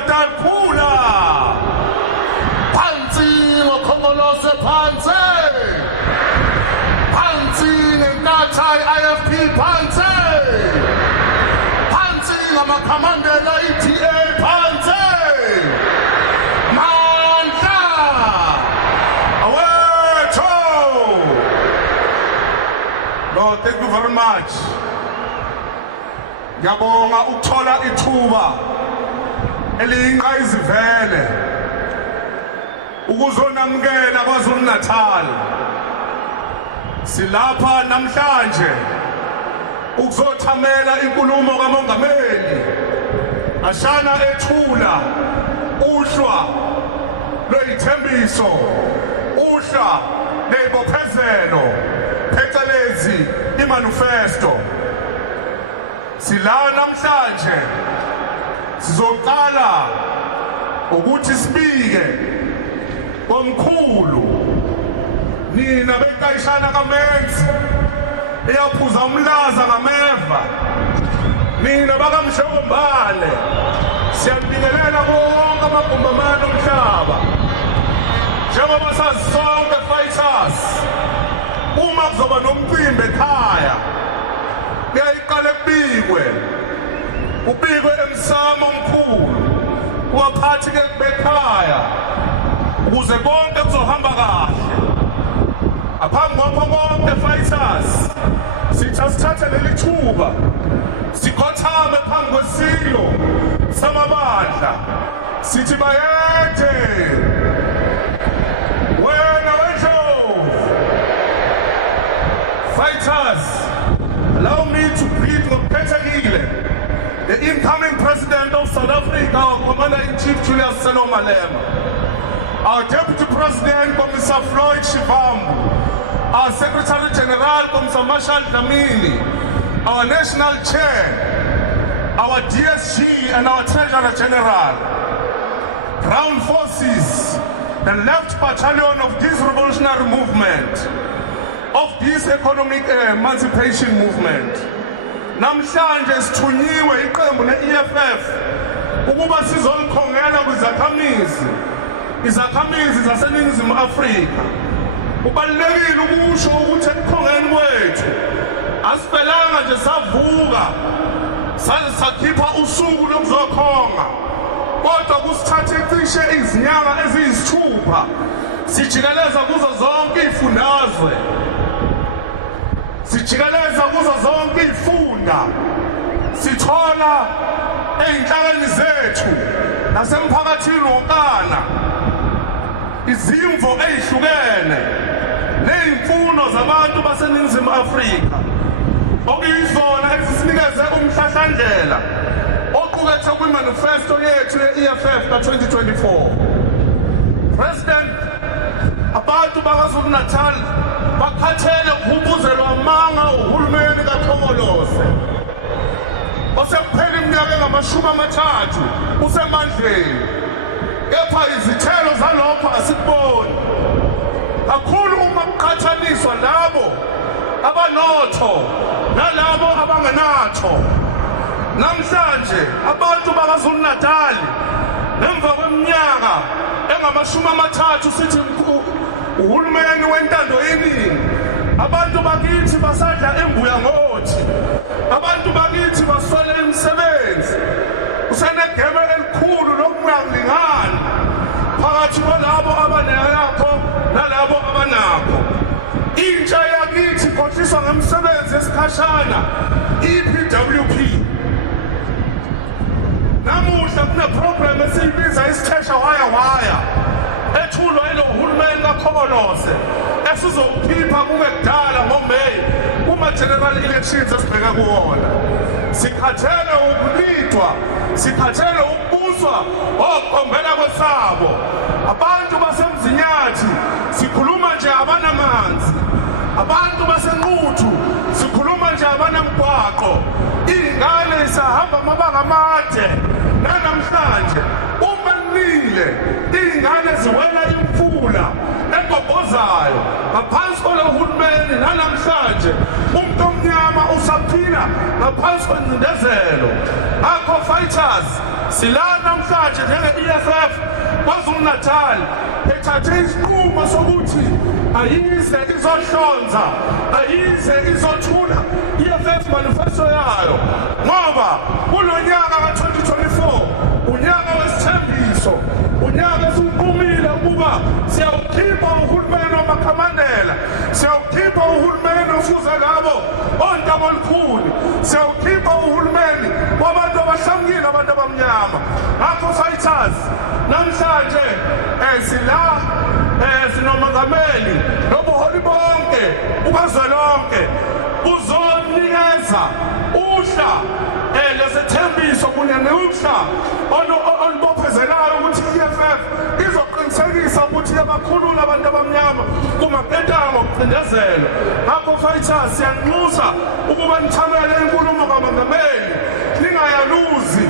Natal khula phansi ngokhongolose phansi phansi ngentatha IFP phansi phansi ngamakhamandela ETA phansi mandla awetho. Lord, thank you very much. Ngiyabonga ukuthola ithuba eliyinqayizivele ukuzonamukela kwaZulu Natal. Silapha namhlanje ukuzothamela inkulumo kaMongameli ashana ethula uhlwa lwezithembiso, uhlwa lezibophezelo phecelezi iManifesto. Sila namhlanje sizoqala ukuthi sibike komkhulu nina beqayishana kaMenzi eyaphuza umlaza ngameva, nina bakamshombane siyabingelela konke amagumbamane omhlaba njengoba sasonke fighters. Uma kuzoba nomcimbi ekhaya kuyayiqala kubikwe emsamo omkhulu kubaphathi bekhaya ukuze konke kuzohamba kahle. Aphambi kwakho konke fighters sithathe leli thuba sikhothame phambi kwesilo samabandla sithi bayethe wena wendlovu. Fighters, allow me to greet ngokukhethekile the incoming president of South Africa, our Commander-in-Chief Julius Malema, our Deputy President, Commissar Floyd Shivambu, our Secretary General, Commissar Marshall Dlamini, our National Chair, our DSG and our Treasurer General, Ground Forces, the left battalion of this revolutionary movement, of this economic emancipation movement. Namhlanje sithunyiwe iqembu le-EFF ukuba sizolikhongela izakhamizi zaseNingizimu Afrika. Kubalulekile ukusho ukuthi ekukhongeni kwethu asiphelanga nje savuka sakhipha usuku lokuzokhonga, kodwa kusithathe cishe izinyanga eziyisithupha sijikeleza kuzo zonke izifundazwe, sijikeleza kuzo zonke izifunda, sithola ey'nhlakeni zethu nasemphakathini wonkana izimvo ey'hlukene ney'mfuno zabantu baseNingizimu Afrika okuyizona ezisinikeze umhlahlandlela oqukethwe kwimanifesto yethu ye-EFF ka-2024. President, abantu bakaZulu Natal bakhathele ukuhumbuzelwa amanga uhulumeni kakhongolose osekuphela iminyaka engama-30 usemandleni, kepha izithelo zalokho asikuboni kakhulu uma kuqhathaniswa labo abanotho nalabo abangenatho. Namhlanje abantu bakaZulu Natal nemva kweminyaka engama-30 sithi uhulumeni wentando yeningi, abantu bakithi basadla imbuya ngothi, abantu bakithi baswele imisebenzi, kusenegebe elikhulu lokungalingani phakathi kwalabo abanakho nalabo abanakho. Intsha yakithi ikhohliswa ngemisebenzi yesikhashana, EPWP. Namuhla kuneprogram esiyibiza isithesha waya ethulwa yilo uhulumeni kakhongolose esizokhipha kube kudala ngoMeyi kuma-general elections esibheka kuwona. Sikhathele ukulidwa, sikhathele ukubuswa okukhombela kwesabo. Abantu basemzinyathi sikhuluma nje abanamanzi, abantu basenquthu sikhuluma nje abanamgwaqo, iy'ngane zisahamba amabanga amade. Nanamhlanje umanile iy'ngane ziwela imfula egobhozayo ngaphansi kwalo hulumeni. Nanamhlanje umuntu omnyama usaphila ngaphansi kwengcindezelo. Akho fighters sila namhlanje njenge-EFF KwaZulu-Natal ethathe isinqumo sokuthi ayize izohlonza, ayize izothula EFF manifesto yayo, ngoba kulo nyaka ka-2024 unyaka wesithembiso, unyaka esunqumile ukuba siyawukhipha uhulumeni wamakhamandela, siyawukhipha uhulumeni ofuze labo ontamo olukhulu, siyawukhipha uhulumeni wabantu abahlangile, abantu abamnyama. Ngakho fighters namhlanje sila sinomongameli nobuholi bonke bukazwelonke buzonikeza uhla lesithembiso kunye neuhla olubophezelayo ukuthi i-EFF izoqinisekisa ukuthi yabakhulula abantu abamnyama kumaketanga ngokucindezelo. Ngakho fighters siyanxusa ukuba nithamele inkulumo kamongameli, ningayaluzi,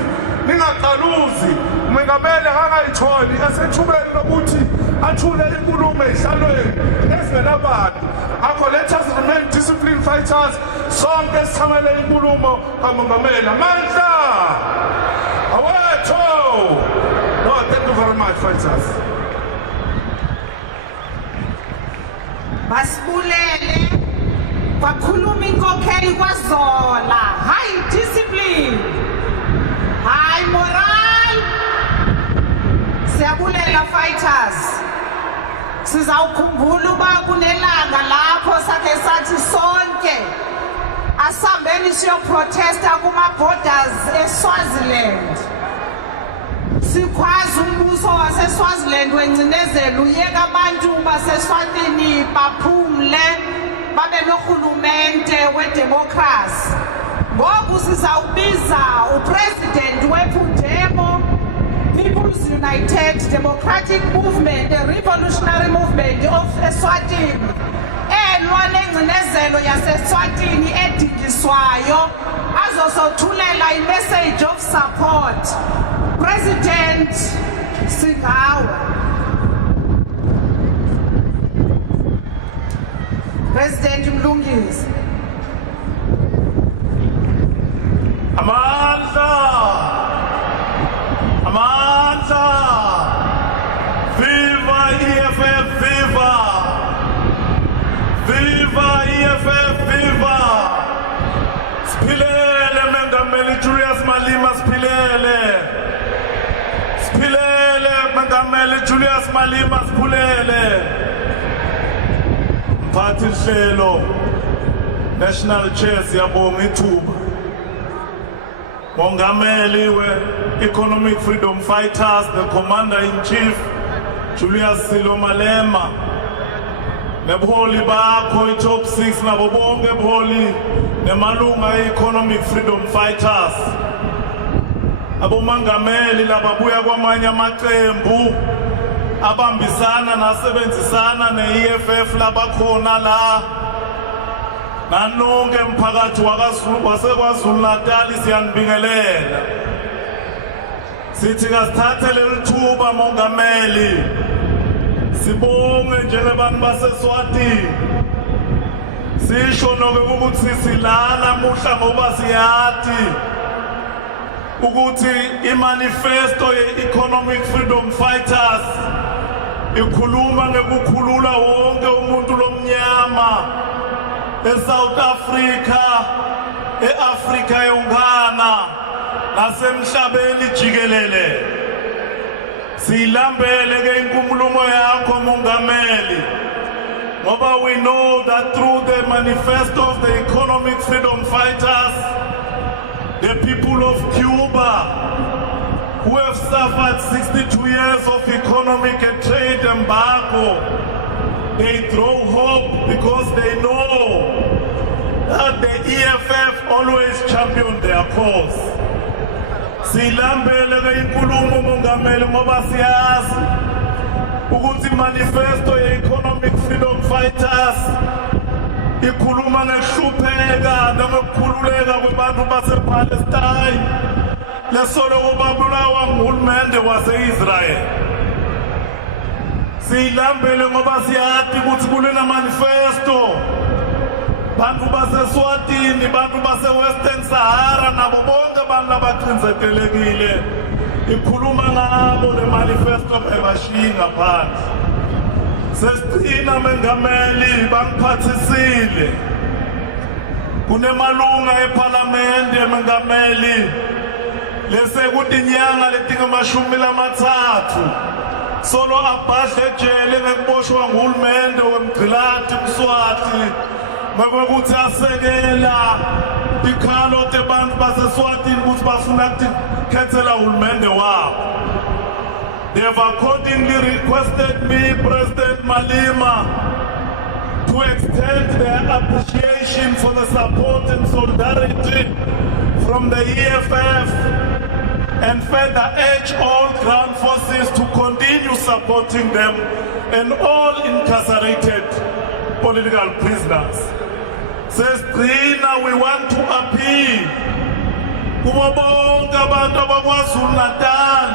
ningaqaluzi. Umongameli akayitholi esethubeni lokuthi athule inkulumo ehlalweni ezingenabantu. Akho let us remain disciplined fighters, sonke sithamele inkulumo kamongameli. Amandla awethu. No, thank you very much fighters. Masibulele bakhuluma inkokheli kwaZola, high discipline, high moral. Siyabulela fighters. Sizawukhumbula uba kunelanga lapho sakhe sathi sonke asambeni siyoprotesta kuma-borders eSwaziland. Sikhwaza umbuso waseSwaziland wengcinezelo uyeka abantu baseSwatini baphumle babe nohulumente wedemocracy. Ngoku sizawubiza upresident wePhundemo People's United Democratic Movement, the revolutionary movement of Eswatini, elwa nengcinezelo yaseSwatini edingiswayo, azosothulela i-message of support. President Singawe. President Mlungisi. Amandla! Amandla! Viva EFF, viva! Viva EFF, viva! Siphilele Mengameli Julius Malema, siphilele! Siphilele Mengameli Julius Malema, siphilele! Mphathi Nhlelo, National Chair siyabonga ithuba. Mongameli we-Economic Freedom Fighters, the Commander-in-Chief, Julius Malema, nebuholi bakho i-Top 6 nabo bonke buholi nemalunga e-Economic Freedom Fighters, abomangameli lababuya kwamanye amaqembu abambisana nasebenzisana ne-EFF labakhona la, nanonke mphakathi waseKwaZulu-Natal siyanibingelela. Sithi kasithathe leli thuba mongameli sibonge njengabantu baseSwatini, sisho noke ukuthi silana muhla ngoba siyathi ukuthi imanifesto ye-Economic Freedom Fighters ikhuluma ngekukhulula wonke umuntu lomnyama eSouth Africa, eAfrika yonkhana nasemhlabeni jikelele. Silambele ke inkulumo yakho mongameli, ngoba we know that through the manifesto of the Economic Freedom Fighters, the people of Cuba who have suffered 62 years of economic and trade embargo, they draw hope because they know that the EFF always championed their cause. Silambele ke inkulumo mongameli ngoba siyazi ukuthi manifesto ye-Economic Freedom Fighters ikhuluma ngekuhlupheka nokukhululeka kwabantu basePalestine lesoloko babulawa nguhulumende wase-Israel. Silambele ngoba siyathi ukuthi kulena manifesto bantu base-Swatini, bantu base-Western Sahara, nabo bonke abantu abaqinisekelekile. Ikhuluma ngabo le manifesto bebashiyi ngaphandle. Sesigcina mengameli bangiphathisile. Kunemalunga eParliamente mengameli lesekuthi inyanga letingamashumi lamathathu solo abhadle ejele ngekuboshwa nguhulumende wemgqilati uMswati makwekuthi asekela tikhalo tebantu base-Swatini ukuthi bafuna ukukhethela uhulumende wabo. They have accordingly requested me, President Malema, to extend their appreciation for the support and solidarity from the EFF and further urge all ground forces to continue supporting them and all incarcerated political prisoners. Says Trina, we want to appeal kubo bonke abantu abakwaZulu-Natal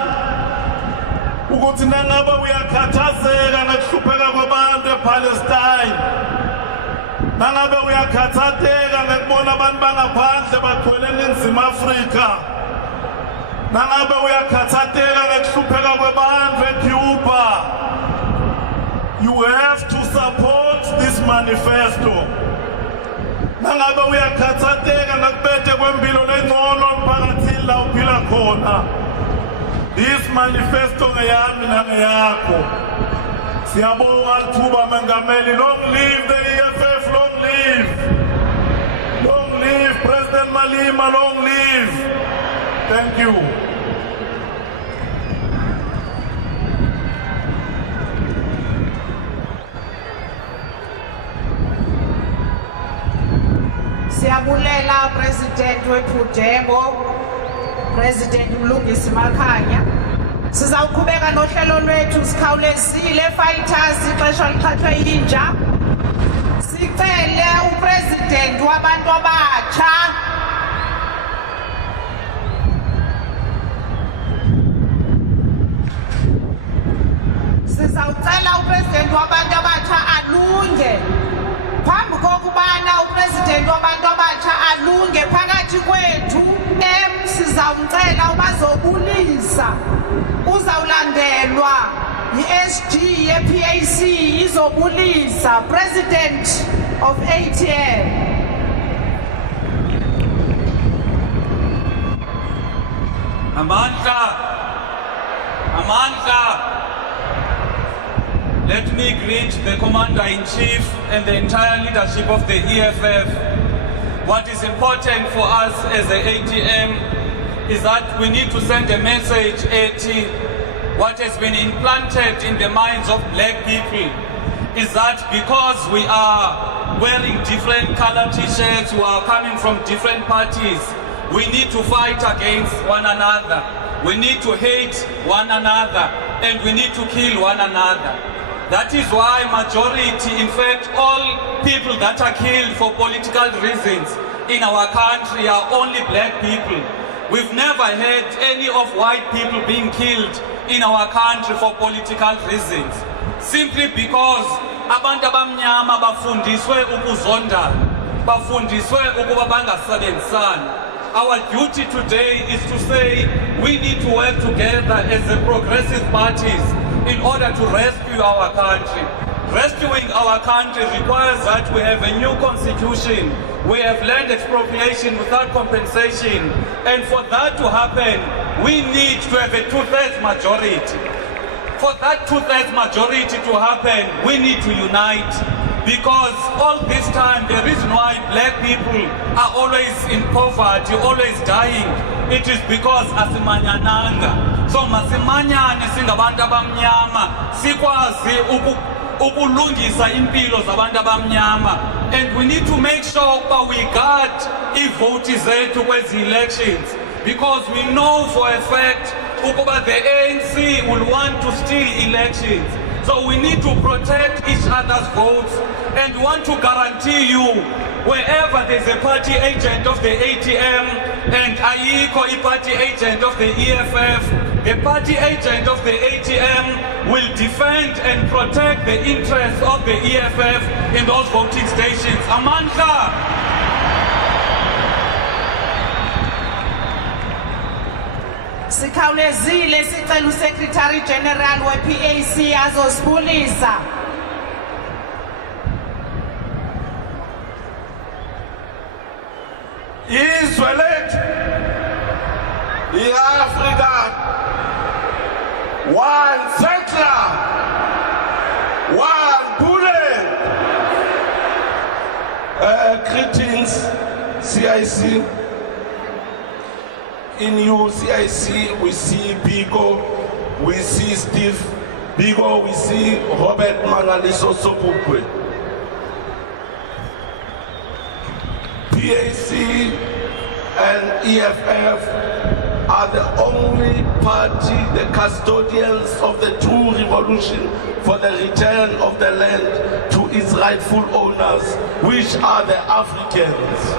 ukuthi nangabe uyakhathazeka ngekuhlupheka kwabantu ePalestine, nangabe uyakhathazeka ngekubona abantu bangaphandle bagcwele eNingizimu Afrika, nangabe uyakhathazeka ngekuhlupheka kwabantu eCuba, you have to support this manifesto. Nangabe uyakhathazeka ngekubethe kwempilo lengcono emphakathini la uphila khona, this manifesto ngeyami nangeyakho. Siyabonga lithuba mengameli. Long live the EFF, long live. Long live President Malema, long live. Thank you. Siyabulela President wePhudebo, President Julius Makhanya. Sizawuqhubeka nohlelo lwethu sikhawulezile fighters ixesha liqhathwe yinja. Sicele uPresident wabantu abatsha sizawucela uPresident wabantu abatsha alunge phambi kokubana uPresident wabantu abatsha alunge phakathi kwethu. Sizawucela ubazobulisa uzawulandelwa yi-SG ye-PAC izobulisa President of ATM. Amandla. Let me greet the Commander-in-Chief and the entire leadership of the EFF. What is important for us as the ATM is that we need to send a message what has been implanted in the minds of black people is that because we are wearing different color t-shirts, we are coming from different parties, we need to fight against one another, we need to hate one another, and we need to kill one another. That is why majority, in fact, all people that are killed for political reasons in our country are only black people. We've never had any of white people being killed in our country for political reasons. Simply because abantu abamnyama bafundiswe ukuzondana, bafundiswe ukuba bangasebenzisani. Our duty today is to say we need to work together as the progressive parties in order to rescue our country. Rescuing our country requires that we have a new constitution. We have land expropriation without compensation. And for that to happen, we need to have a two-thirds majority. For that two-thirds majority to happen, we need to unite. Because all this time, the reason why black people are always in poverty, always dying, it is because asimanyananga. So masimanyane singabantu abamnyama, sikwazi ukulungisa impilo zabantu abamnyama. And we need to make sure that we guard ivoti zethu kwezi elections, because we know for a fact that the ANC will want to steal elections. So we need to protect each other's votes, and want to guarantee you, wherever there's a party agent of the ATM and Ayiko, a party agent of the EFF, the party agent of the ATM will defend and protect the interests of the EFF in those voting stations. Amandla! Sikhawulezile sicela uSecretary General we-PAC azosibulisa. Izwe lethu i-Afrika, one settler, one bullet. Greetings, CIC. In you, CIC, we see Bigo, we see Steve Bigo, we see Robert Mangaliso Sopukwe. PAC and EFF are the only party, the custodians of the true revolution for the return of the land to its rightful owners, which are the Africans.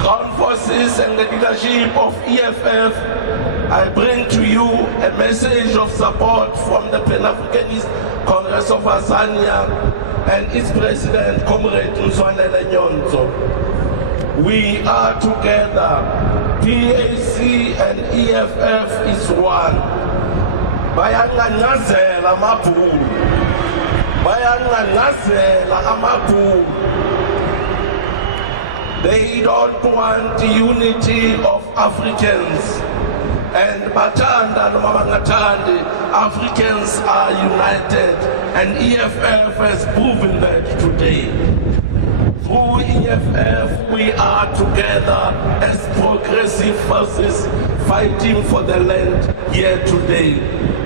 Ground forces and the leadership of EFF, I bring to you a message of support from the Pan-Africanist Congress of Azania and its president, Comrade Mzwanele Nyonzo. We are together. PAC and EFF is one. Bayanganazela amabhulu. Bayanganazela amabhulu. They don't want the unity of Africans. And Batanda no Mamangatandi, Africans are united. And EFF has proven that today. Through EFF, we are together as progressive forces fighting for the land here today.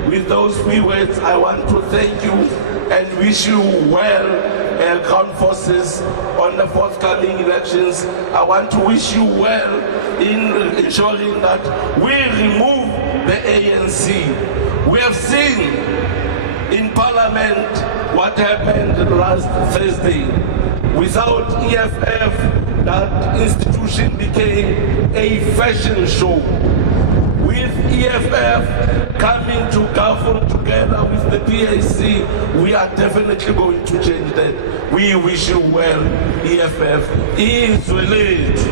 With those few words, I want to thank you and wish you well, ground forces, on the forthcoming elections. I want to wish you well in ensuring that we remove the ANC. We have seen in Parliament what happened last Thursday. Without EFF, that institution became a fashion show. With EFF coming to govern together with the PAC, we are definitely going to change that. We wish you well, EFF. Izwe lethu.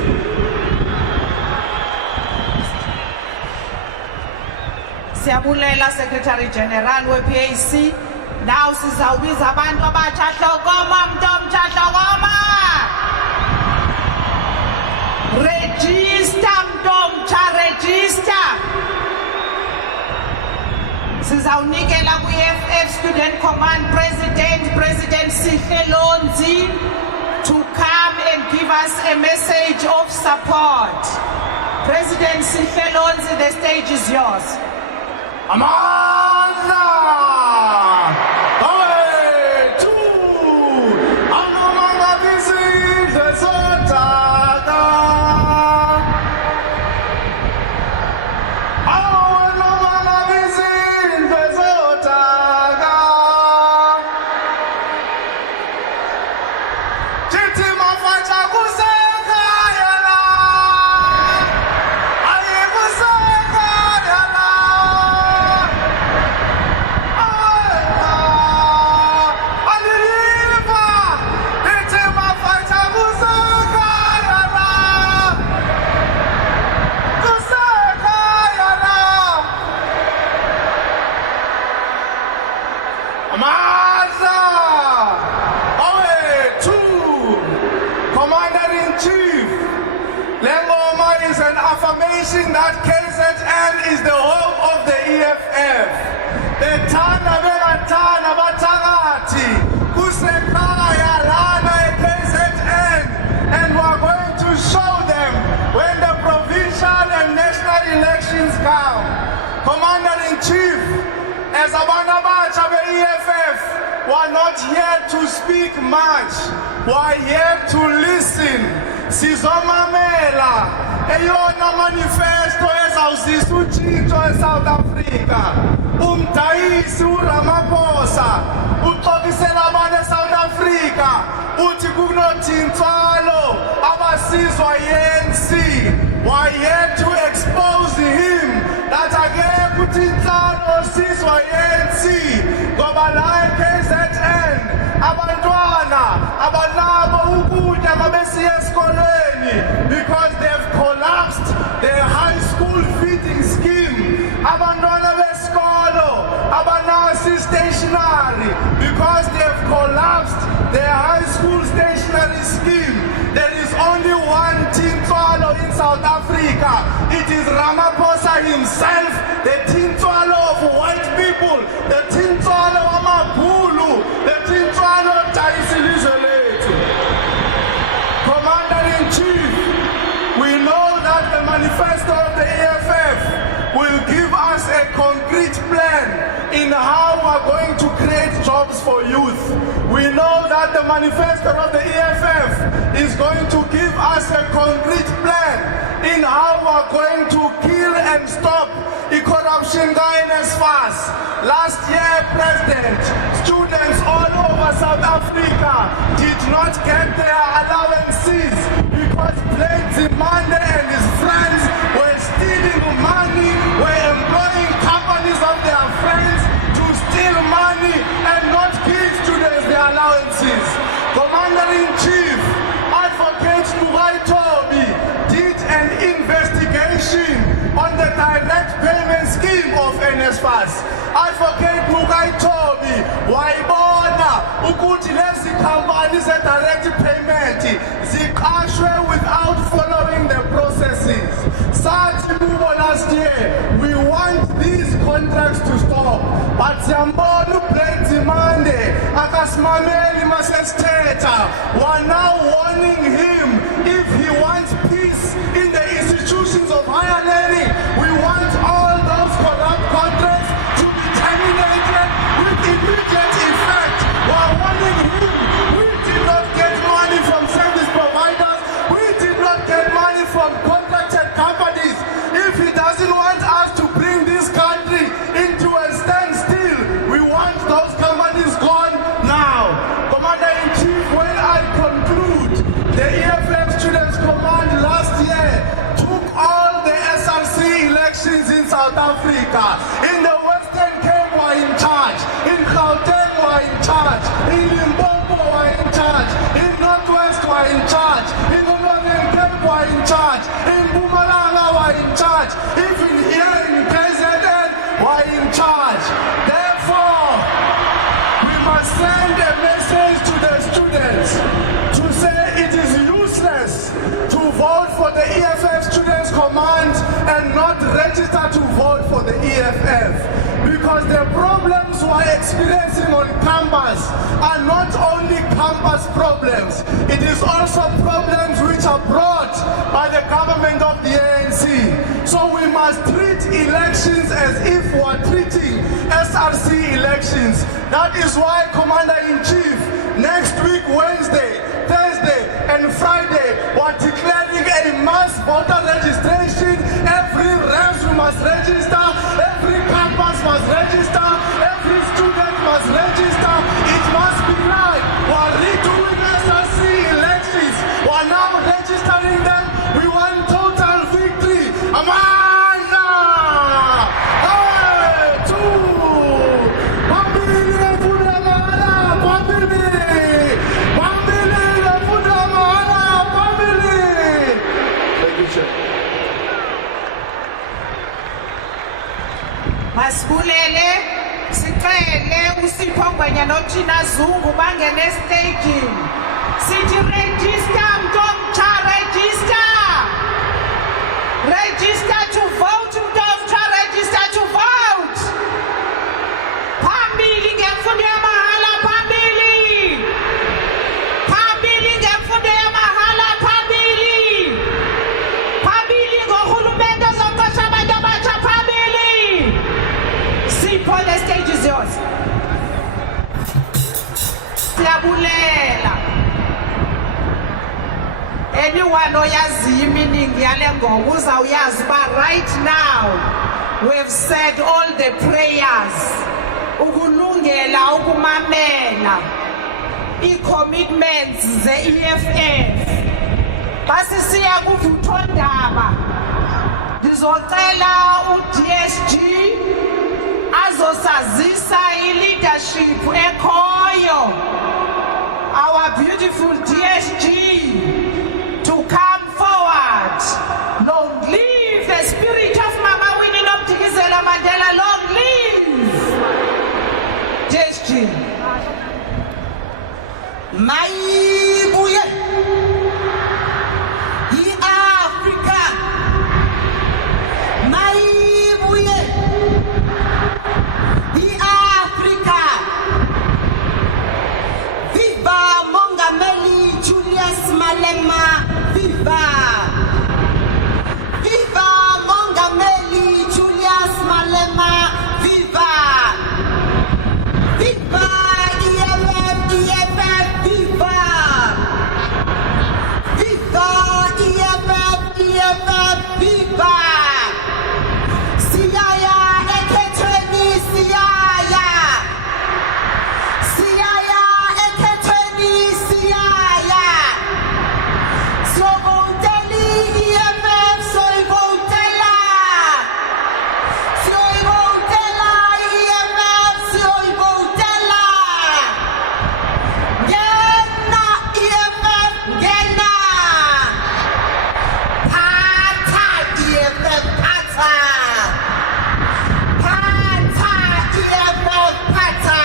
Siyabulela Secretary General we-PAC. Now sizawubiza abantu abatsha hlokoma, mntomtsha hlokoma. Register mntomtsha, register. Sizawunikela ku-EFF Student Command President Sihelonzi, to come and give us a message of support. President Sihelonzi, the stage is yours. Amandla! Affirmation that KZN is the home of the EFF. The Tana Vegatana Batagati, Kusekaya Lana KZN, and we're going to show them when the provincial and national elections come. Commander-in-Chief, as Abanabacha of the EFF, we're not here to speak much, we're here to listen. Sizomamela. Eyona manifesto ezawuzisa utshintsho eSouth Africa. Umdayisi uRamaphosa uxokisela abantu eSouth Africa uthi kunothintswalo abasizwa yi-ANC. We're here to expose him isicelo sizwa ANC ngoba la KZN abantwana abanabo ukudla mabesiya esikoleni because they've collapsed their high school feeding scheme. Abantwana besikolo abanasi stationery because they've collapsed their high school stationery scheme. There is only one Tintswalo in South Africa. It is Ramaphosa himself, the Tintswalo of white people, the Tintswalo of Mabulu, the Tintswalo of Taisilizoletu. Commander-in-Chief, we know that the manifesto of the EFF will give us a concrete plan in how we're going to create jobs for youth. We know that the manifesto of the EFF is going to give us a concrete plan in how we're going to kill and stop corruption going as fast. Last year, President, students all over South Africa did not get their allowances because Blake Zimande and his friends were stealing money, were employing companies of their friends to steal money and not give students their allowances. Commander-in-Chief, Advocate Nugai Tobi did an investigation on the direct payment scheme of NSFAS. Advocate Nugai Tobi, waibona ukuthi lezi companies a direct payment ziqashwe without following the processes. Sathi kubo last year, we want these contracts to stop. But siyambona uBlake Zimande akasimameli masesithetha. We're now warning him if he wants peace in the institutions of higher learning. We want all those corrupt contracts to be terminated with immediate effect. We're warning him. We did not get money from service providers. We did not get money from contracted companies. If he doesn't want us to bring this country into a standstill, we want those companies gone now. Commander-in-Chief, when I conclude, the EFF Students Command last year took all the SRC elections in South Africa. In the Western Cape were in charge, in Gauteng were in charge, in Limpopo were in charge, in Northwest were in charge, in the Northern Cape were in charge, in Mpumalanga were in charge, even here in KZN were in charge. Therefore, we must send a message to the students to say it is useless to vote for the EFF Students Command and not register to vote for the EFF. Because the problems we're experiencing on campus are not only campus problems, it is also problems which are brought by the government of the ANC. So we must treat elections as if we're treating SRC elections. That is why, Commander-in-Chief, next week, Wednesday, Thursday, and Friday, we're declaring a mass voter registration. Every resident must register, every campus must register, every student must register. It must be right. We're redoing SRC elections. We're now registering them. We want total victory. Amanda! Hey, two! Masibulele sicele uSiphongwenya noThina Zungu bangene staging. Sithi register mntomtsha register. Register to vote mntomtsha register to vote. Phambili ngemfundo yamahala phambili. Phambili ngemfundo yamahala phambili. Phambili ngohulumende ozoqasha abantu abatsha phambili. Sipho, the stage is yours. Siyabulela. Anyone oyaziyo iminingi yale ngoma uzawuyazi uba right now we've said all the prayers ukulungela ukumamela i-commitments ze-EFF. Basi siya kuvuthondaba. Ngizocela u-DSG ekhoyo, our beautiful DSG, to come forward. Long live the spirit of Mama Winnie Noptikizela Mandela. Long live DSG. Mayibuye i-Africa, mayibuye i-Africa. Viva Mongameli Julius Malema, viva. Viva Mongameli Julius Malema, viva. Viva EFF, viva. Viva EFF, viva. Siyaya ekhethweni, siyaya. Siyaya ekhethweni, siyaya. Soyivotela i-EFF, soyivotela. Soyivotela i-EFF, soyivotela. Ngena EFF, ngena. Phatha EFF, phatha. Phatha EFF, phatha.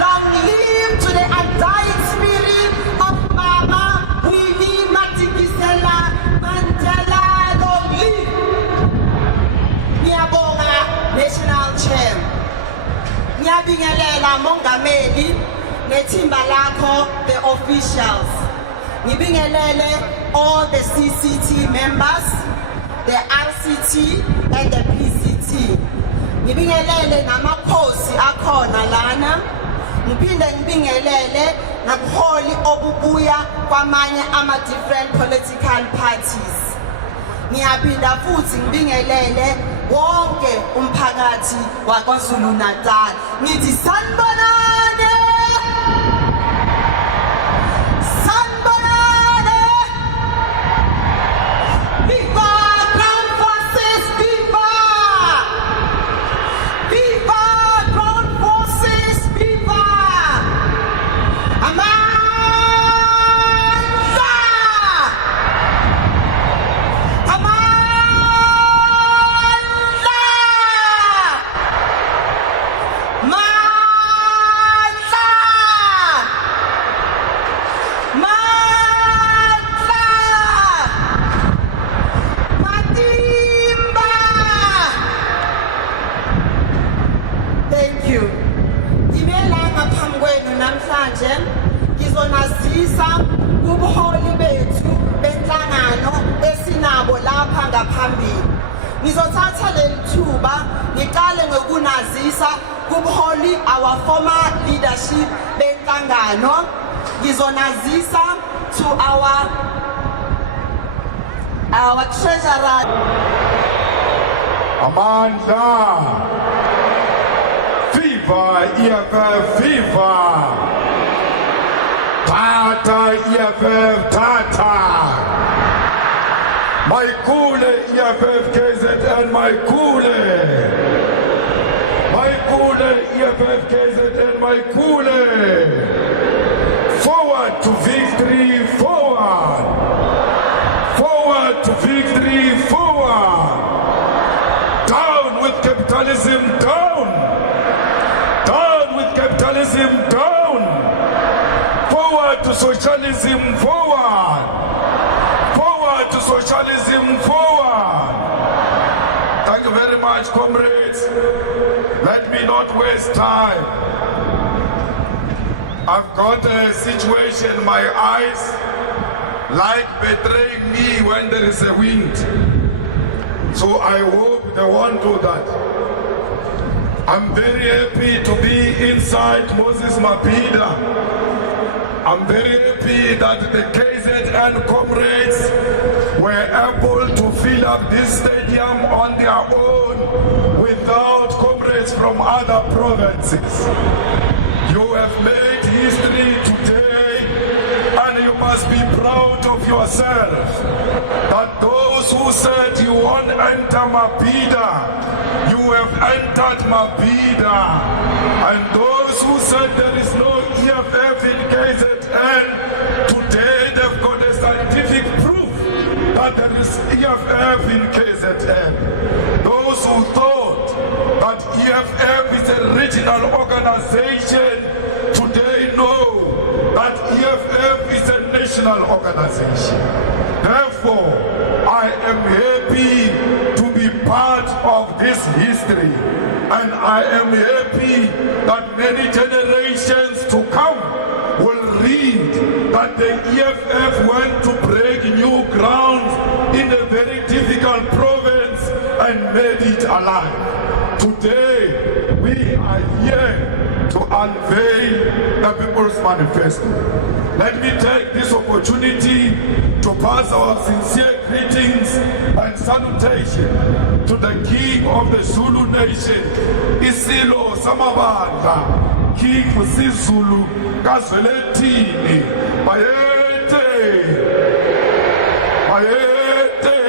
Long live to the undying spirit of Mama Winnie Madikizela Mandela. Long live. Ngiyabonga National Chair. Ngiyabingelela Mongameli nethimba lakho, the officials. Ngibingelele all the CCT members, the RCT and the PCT. Ngibingelele namakhosi akhona lana. Ngiphinde ngibingelele nabuholi obubuya kwamanye ama-different political parties. Ngiyaphinda futhi ngibingelele wonke umphakathi waKwaZulu Natal. Ngithi sanibonani. Sanibonani. Viva Ground Forces, viva. Viva Ground Forces, viva. Amandla. Amandla. Mandla. Mandla. Matimba. Thank you. Ngibela ngaphambi kwenu namhlanje ngizonazisa kubuholi bethu benhlangano esinabo lapha ngaphambili. Ngizothatha leli thuba ngiqale ngokunazisa kubuholi our former leadership benhlangano. Ngizonazisa to our treasurer. Amandla. Viva EFF, viva. Tata EFF, tata. Maikule EFF KZN, Maikule. Maikule EFF KZN, Maikule. Forward to victory, forward. Forward to victory, forward. Down with capitalism, down. Down with capitalism, down. Forward to socialism, forward. Forward to socialism, forward. Thank you very much, comrades. Let me not waste time. I've got a situation, my eyes like betraying me when there is a wind. So I hope they won't do that. I'm very happy to be inside Moses Mabhida. I'm very happy that the KZN comrades were able to fill up this stadium on their own without comrades from other provinces. You have made history today, and you must be proud of yourself that those who said you won't enter Mabhida you have entered Mabida. And those who said there is no EFF in KZN, today they've got a scientific proof that there is EFF in KZN. Those who thought that EFF is a regional organization, today know that EFF is a national organization. Therefore, I am happy to be part of this history, and I am happy that many generations to come will read that the EFF went to break new ground in a very difficult province and made it alive. Today, we are here to unveil the People's Manifesto. Let me take this opportunity to pass our sincere greetings and salutation to the King of the Zulu Nation, Isilo Samabandla, King Zulu Kazveletini, Mayete, Mayete,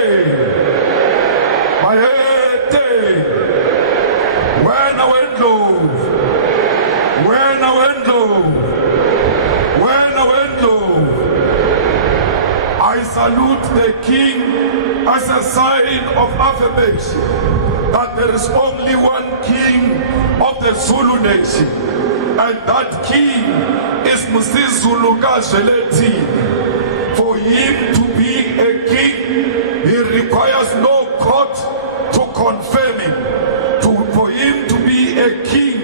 Mayete, when I went low, when I went low, when I went low, I salute the King as a sign of affirmation that there is only one King of the Zulu Nation, and that King is Msizulu Kazveletini. For him to be a king, he requires no court to confirm him. For him to be a king,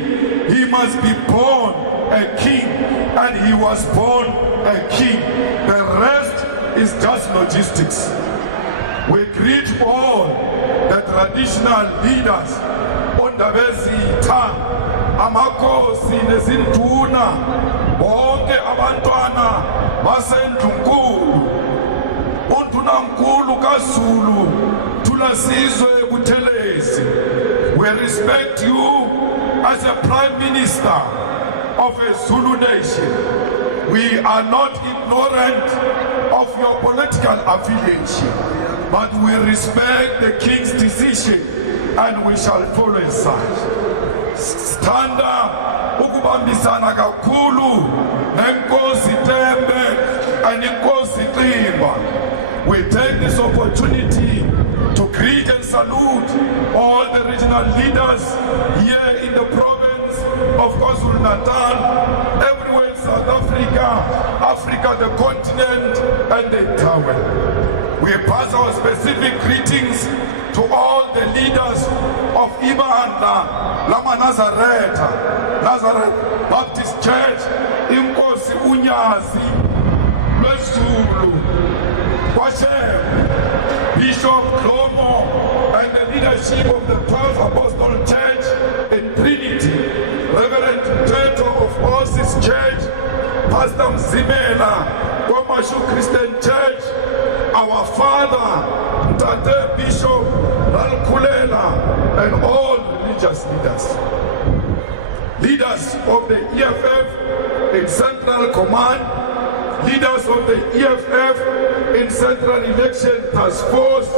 he must be born a king, and he was born a king. The rest is just logistics. We greet all the traditional leaders, Ondabezitha, Amakosi nezinduna, bonke abantwana baseNdlunkulu, uNdunankulu kaZulu, Thulasizwe Buthelezi. We respect you as a Prime Minister of a Zulu nation. We are not ignorant of your political affiliation, but we respect the King's decision and we shall follow his side. Standa ukubambisana kakhulu nenkosi Tembe and inkosi Ximba. We take this opportunity to greet and salute all the regional leaders here in the province of KwaZulu-Natal, everywhere in South Africa, Africa, the continent, and the tower. We pass our specific greetings to all the leaders of Ibanda, Lama Nazareth Baptist Church, Inkosi Unyazi, Lwezulu, Kwashem, Bishop Klomo, and the leadership of the 12th Apostle Church in Trinity, Reverend Teto of Osis Church, Pastor Mzimela, Kwamashu Christian Church, our Father, Tate Bishop Ralkulela, and all religious leaders. Leaders of the EFF in Central Command, leaders of the EFF in Central Election Task Force,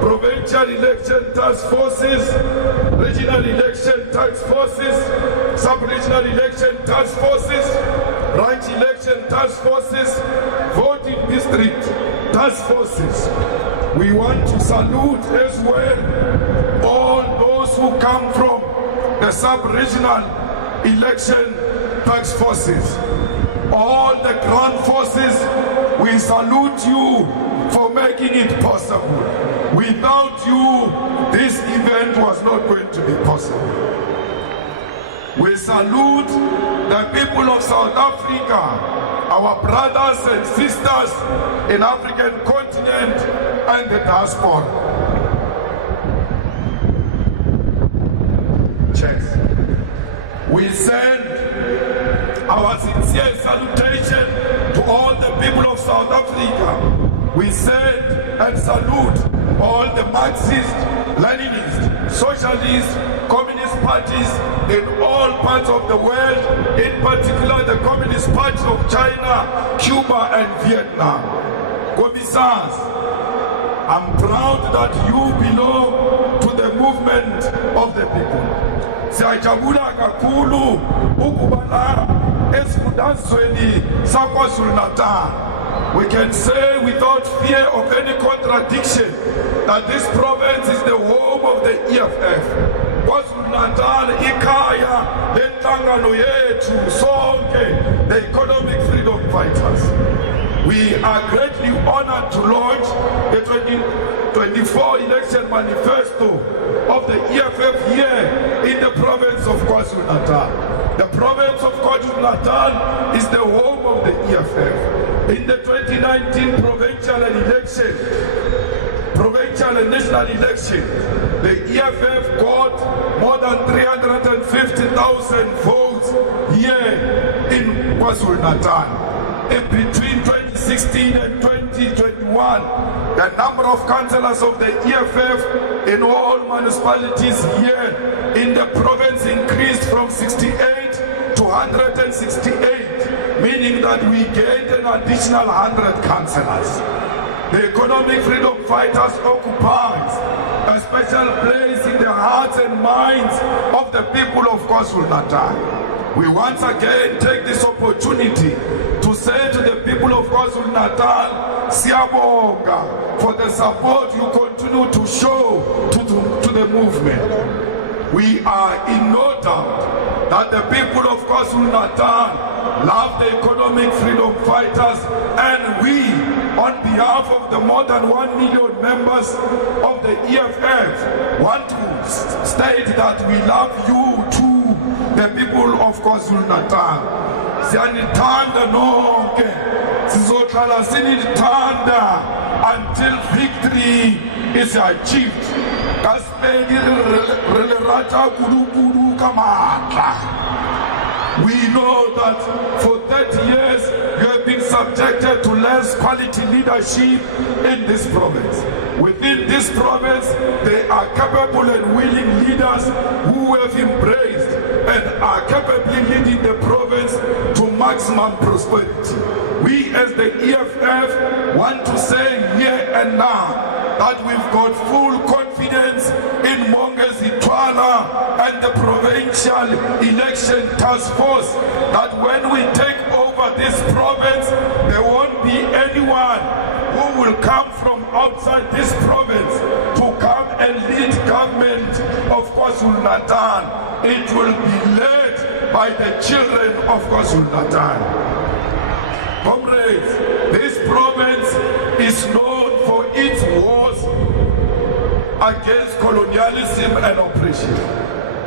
Provincial Election Task Forces, Regional Election Task Forces, Sub-Regional Election Task Forces, Branch Election Task Forces, Voting District Task Forces. We want to salute as well all those who come from the Sub-Regional Election Task Forces. All the ground forces, we salute you for making it possible. Without you, this event was not going to be possible. We salute the people of South Africa, our brothers and sisters in African continent and the diaspora. Cheers. We send our sincere salutation to all the people of South Africa. We send and salute all the Marxist, Leninist, Socialist, Communist parties in all parts of the world, in particular the Communist parties of China, Cuba and Vietnam. Commissars, I'm proud that you belong to the movement the people. Siyajabula kakhulu ukuba la esifundazweni saKwaZulu-Natal. We can say without fear of any contradiction that this province is the home of the EFF. KwaZulu-Natal ikhaya lenhlangano yethu sonke, the economic freedom fighters. We are greatly honored to launch the 2024 election manifesto of the EFF here in the province of KwaZulu-Natal. The province of KwaZulu-Natal is the home of the EFF. In the 2019 provincial and national election, the EFF got more than 350,000 votes here in KwaZulu-Natal. In between 2016 and 2021, the number of councillors of the EFF in all municipalities here in the province increased from 68 to 168, meaning that we gained an additional 100 councillors. The economic freedom fighters occupies a special place in the hearts and minds of the people of KwaZulu-Natal. We once again take this opportunity to say to the people of KwaZulu-Natal, siyabonga for the support you continue to show to the movement. We are in no doubt that the people of KwaZulu-Natal love the economic freedom fighters, and we, on behalf of the more than 1 million members of the EFF, want to state that we love you too, the people of KwaZulu-Natal. Siyanithanda nonke, sizohlala sinithanda until victory is achieved. We know that for 30 years you have been subjected to less quality leadership in this province. Within this province, there are capable and willing leaders who have embraced and are capably leading the province to maximum prosperity. We as the EFF want to say here and now that we've got full confidence in Mongezi Twala and the provincial election task force that when we take over this province, there won't be anyone who will come from outside this province to come and lead government of KwaZulu-Natal. It will be led by the children of KwaZulu-Natal. Comrades, this province is known for its wars against colonialism and oppression.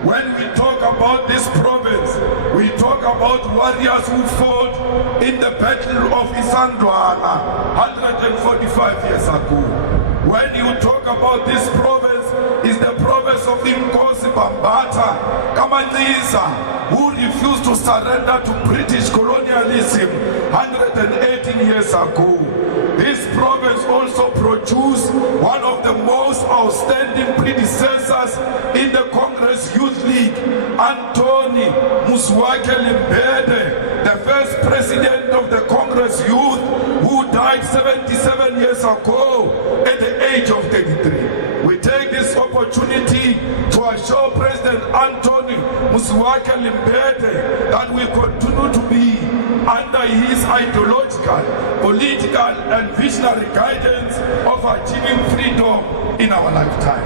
When we talk about this province, we talk about warriors who fought in the Battle of Isandwana 145 years ago. When you talk about this province, it's the province of Inkosi Bambata Kamanisa, who refused to surrender to British colonialism 118 years ago. This province also produced one of the most outstanding predecessors in the Congress Youth League, Anthony Muswake Limbede, the first president of the Congress Youth, who died 77 years ago at the age of 33. We take this opportunity to assure President Anthony Muswake Limbede that we continue to be under his ideological, political and visionary guidance of achieving freedom in our lifetime.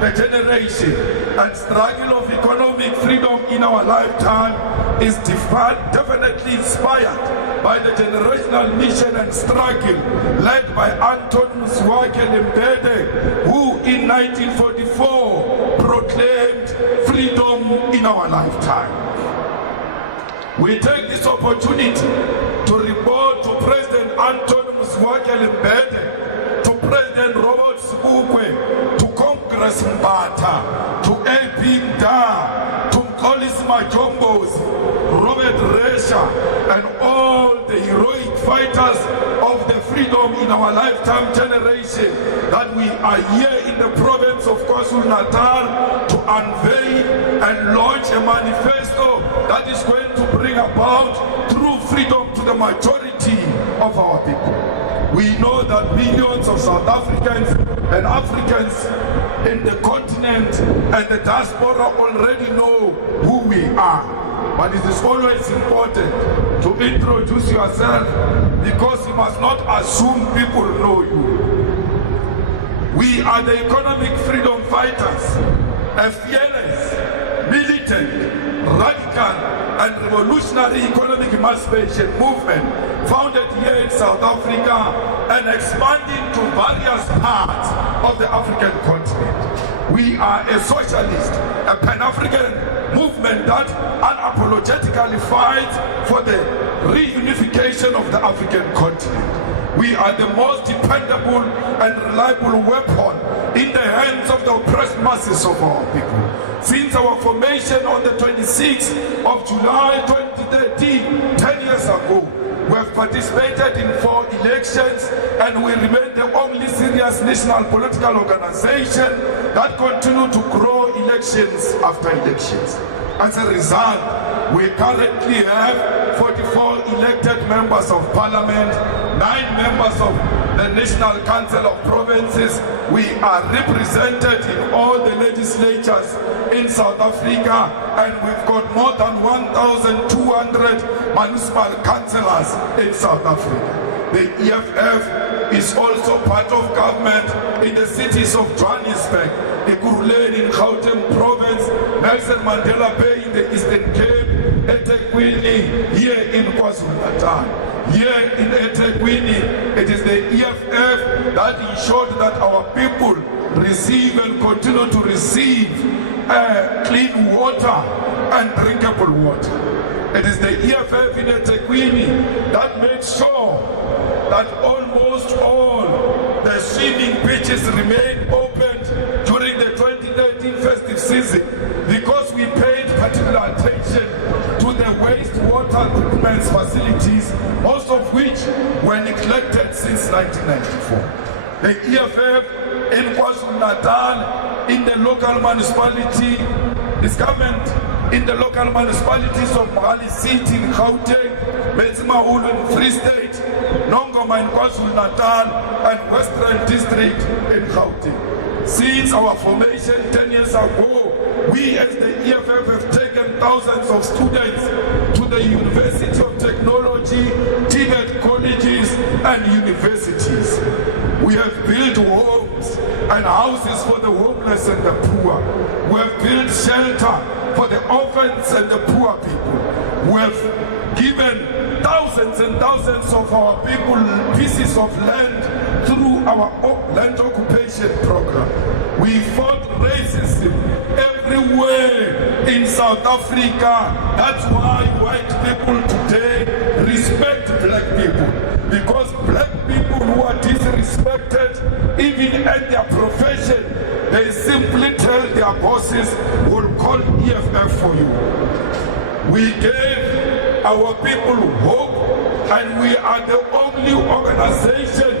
The generation and struggle of economic freedom in our lifetime is definitely inspired by the generational mission and struggle led by Anthony Muswake Limbede, who in 1944 proclaimed freedom in our lifetime. We take this opportunity to report to President Anthony Muswake Limbede, to President Robert Sibukwe, to Congress Mbata, to LP Mda, to Mkolis Majombos, Robert Resha, and all the heroic fighters of the freedom in our lifetime generation, that we are here in the province of KwaZulu-Natal to unveil and launch a manifesto that is going to bring about true freedom to the majority of our people. We know that millions of South Africans and Africans in the continent and the diaspora already know who we are. But it is always important to introduce yourself, because you must not assume people know you. We are the economic freedom fighters, a fearless, militant, radical and revolutionary economic emancipation movement founded here in South Africa and expanding to various parts of the African continent. We are a socialist, a Pan-African movement that unapologetically fights for the reunification of the African continent. We are the most dependable and reliable weapon in the hands of the oppressed masses of our people. Since our formation on the 26th of July 2013, 10 years ago, we have participated in 4 elections, and we remain the only serious national political organization that continue to grow elections after elections. As a result, we currently have 44 elected members of parliament, 9 members of the National Council of Provinces. We are represented in all the legislatures in South Africa, and we've got more than 1,200 municipal councillors in South Africa. The EFF is also part of government in the cities of Johannesburg, Ekurhuleni in Gauteng Province, Nelson Mandela Bay in the Eastern Cape, eThekwini here in KwaZulu-Natal. Here in eThekwini, it is the EFF that ensured that our people receive and continue to receive clean water and drinkable water. It is the EFF in eThekwini that made sure that almost all the swimming beaches remained open during the 2013 festive season, because we paid particular attention to the wastewater treatment facilities, most of which were neglected since 1994. The EFF in KwaZulu-Natal, in the local municipality, this government in the local municipalities of Mohali City in Gauteng, Metsimaholo in Free State, Nongoma in KwaZulu-Natal, and Western District in Gauteng. Since our formation 10 years ago, we as the EFF have taken thousands of students to the University of Technology, TVET colleges and universities. We have built homes and houses for the homeless and the poor. We have built shelter for the orphans and the poor people. We have given thousands and thousands of our people pieces of land through our land occupation program. We fought racism everywhere in South Africa. That's why white people today respect black people, because black people who are disrespected even at their profession, they simply tell their bosses, we'll call EFF for you. We gave our people hope, and we are the only organization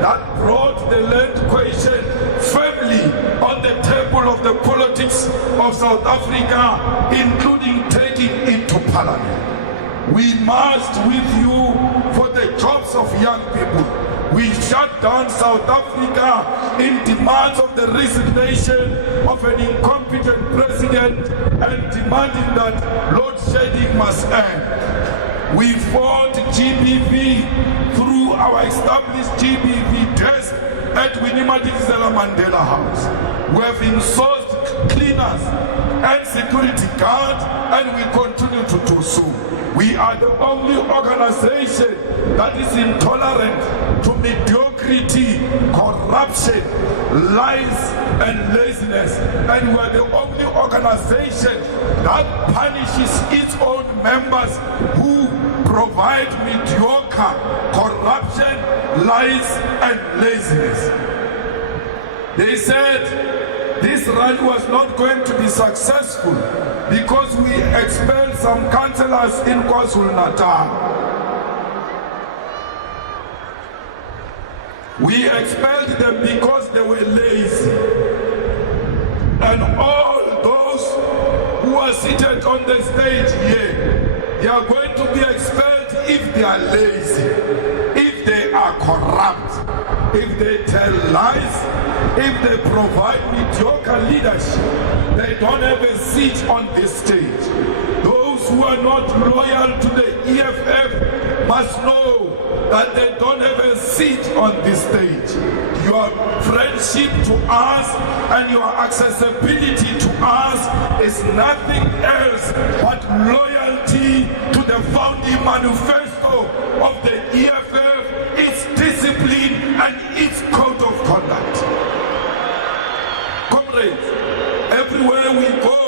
that brought the land question firmly on the table of the politics of South Africa, including taking it to parliament. We marched with you for the jobs of young people. We shut down South Africa in demands of the resignation of an incompetent president and demanding that load shedding must end. We fought GBV through our established GBV desk at Winnie Madikizela Mandela House. We have insourced cleaners and security guards, and we continue to do so. We are the only organization that is intolerant to mediocrity, corruption, lies, and laziness. And we are the only organization that punishes its own members who provide mediocre corruption, lies, and laziness. They said this rally was not going to be successful because we expelled some councillors in KwaZulu-Natal. We expelled them because they were lazy. And all those who are seated on the stage here, they are going to be expelled if they are lazy. If corrupt, if they tell lies, if they provide mediocre leadership, they don't have a seat on this stage. Those who are not loyal to the EFF must know that they don't have a seat on this stage. Your friendship to us and your accessibility to us is nothing else but loyalty to the founding manifesto of the EFF, its discipline and its code of conduct. Comrades, everywhere we go,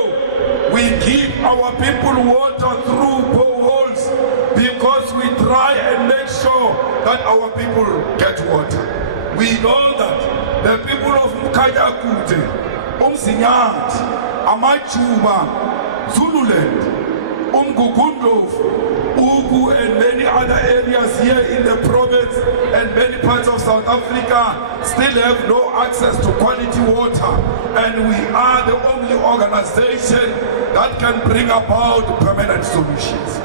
we give our people water through boreholes because we try and make sure that our people get water. We know that the people of Mkayakute, Umsinyat, Amachuba, Zululand, Umgugundov, Ugu and many other areas here in the province and many parts of South Africa still have no access to quality water, and we are the only organization that can bring about permanent solutions.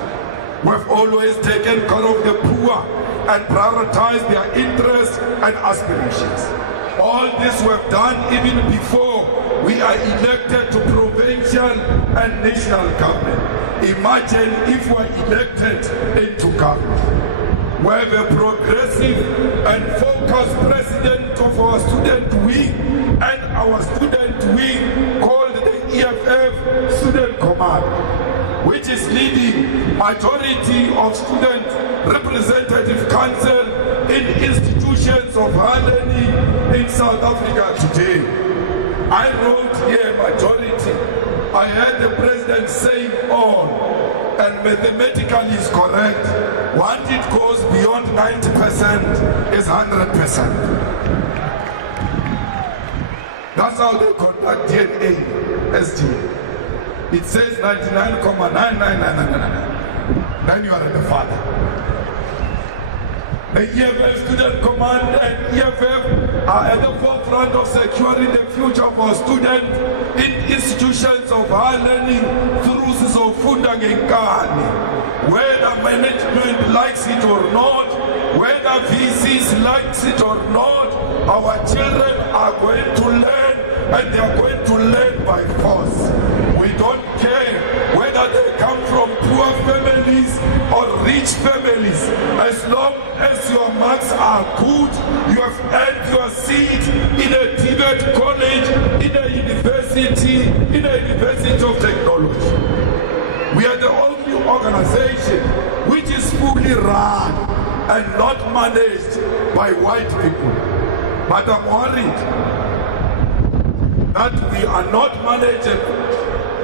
We've always taken care of the poor and prioritized their interests and aspirations. All this we've done even before we are elected to provincial and national government. Imagine if we're elected into government. We have a progressive and focused president of our student wing and our student wing called the EFF Student Command, which is leading majority of student representative council in institutions of higher learning in South Africa today. I wrote here majority. I heard the president saying all, and mathematically is correct. Once it goes beyond 90%, is 100%. That's how they conduct DNA, SG. It says 99.99999. Then you are the father. The EFF Student Command and EFF are at the forefront of securing the future of our students in institutions of higher learning through Zizofunda Ngenkani. Whether management likes it or not, whether VCs likes it or not, our children are going to learn, and they are going to learn by force. We don't care whether they come from poor families or rich families. As long as your marks are good, you have earned your seat in a TVET college, in a university of technology. We are the only organization which is fully run and not managed by white people. But I'm worried that we are not managed and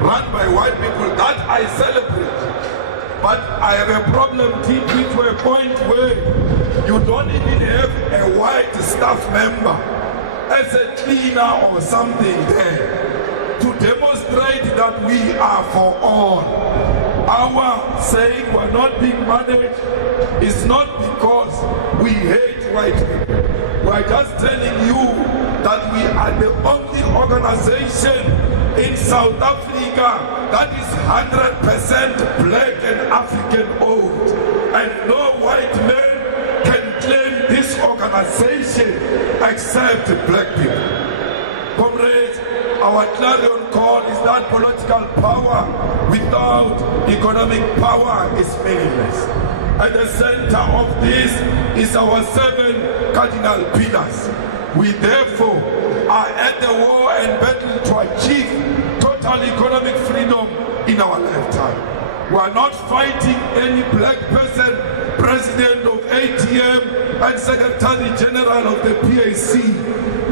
run by white people. That I celebrate. But I have a problem deeply to a point where you don't even have a white staff member as a cleaner or something there to demonstrate that we are for all. Our saying we're not being managed is not because we hate white people. We're just telling you that we are the only organization in South Africa that is 100% black and African owned, and no white man can claim this organization except black people. Comrades, our clarion call is that political power without economic power is meaningless. At the center of this is our 7 cardinal pillars. We therefore are at the war and battle to achieve total economic freedom in our lifetime. We are not fighting any black person, president of ATM and secretary general of the PAC.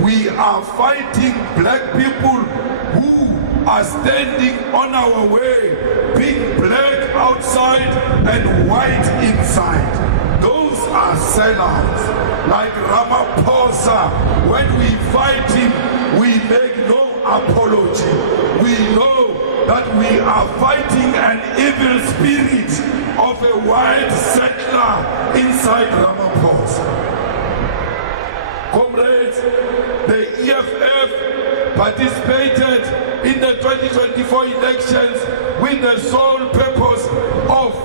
We are fighting black people who are standing on our way, being black outside and white inside. Those are sellouts. Like Ramaphosa, when we fight him, we make no apology. We know that we are fighting an evil spirit of a white settler inside Ramaphosa. Comrades, the EFF participated in the 2024 elections with the sole purpose of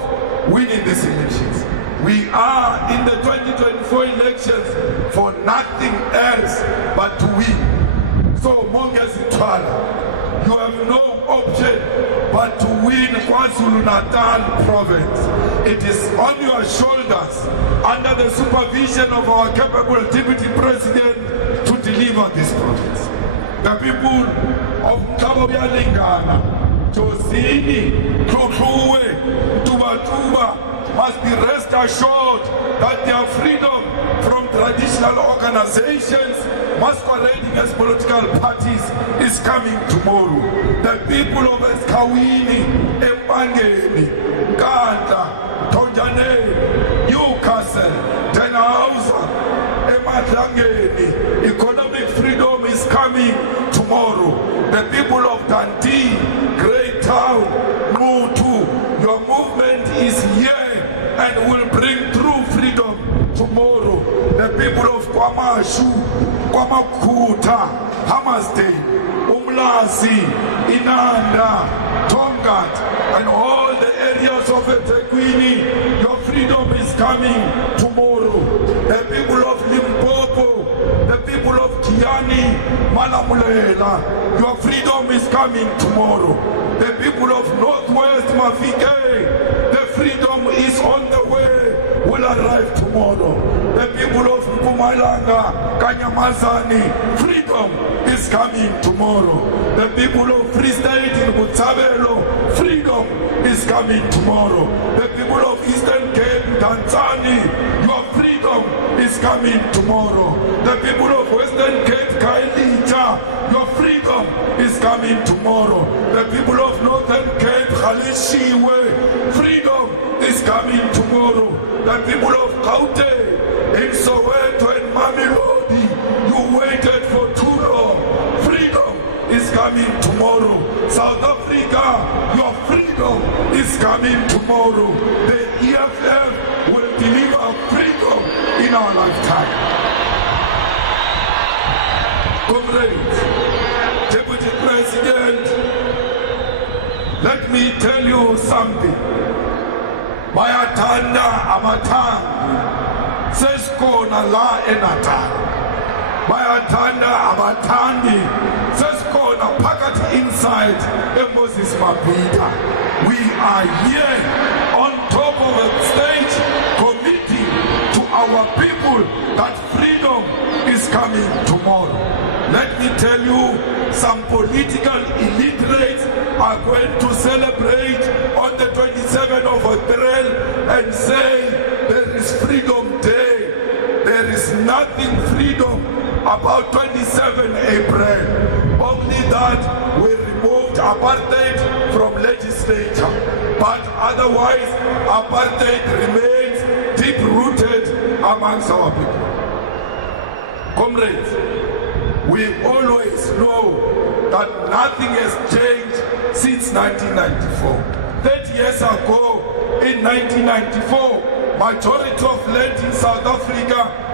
winning these elections. We are in the 2024 elections for nothing else but to win. So Mongezitwala, you have no option but to win KwaZulu-Natal province. It is on your shoulders, under the supervision of our capable deputy president, to deliver this province. The people of Mtabobya-Lingana, Josini, Tlotloe, Tubatuba must be rest assured that their freedom from traditional organizations masquerading as political parties is coming tomorrow. The people of Eskawini, Empangeni, Nkandla, Tonjane, Newcastle, Denhauser, Ematlangeni, economic freedom is coming tomorrow. The people of Dundee, Great Town, Mutu, your movement is here and will bring true freedom tomorrow. The people of Kwamashu, Kwamakuta, Hammersdale, Umlazi, Inanda, Tongat, and all the areas of eThekwini, your freedom is coming tomorrow. The people of Limpopo, the people of Kiani, Malamulela, your freedom is coming tomorrow. The people of Northwest Mafike, the freedom is on the way, will arrive tomorrow. The people of Mpumalanga, Kanyamazani, freedom is coming tomorrow. The people of Free State in Butsabelo, freedom is coming tomorrow. The people of Eastern Cape, Tanzania, your freedom is coming tomorrow. The people of Western Cape, Kailija, your freedom is coming tomorrow. The people of Northern Cape, Khalishiwe, freedom is coming tomorrow. The people of Gauteng, in Soweto and Mamelodi, you waited for too long. Freedom is coming tomorrow. South Africa, your freedom is coming tomorrow. The EFF will deliver freedom in our lifetime. Comrades, Deputy President, let me tell you something. Bayathanda amathangi sesikhona la eNatal. Bayathanda abathandi sesikhona phakathi inside eMoses Mabhida. We are here on top of a stage committing to our people that freedom is coming tomorrow. Let me tell you, some political illiterates are going to celebrate on the 27th of April and say there is Freedom Day. There is nothing freedom about 27 April. Only that we removed apartheid from legislature. But otherwise, apartheid remains deep-rooted amongst our people. Comrades, we always know that nothing has changed since 1994. 30 years ago, in 1994, majority of land in South Africa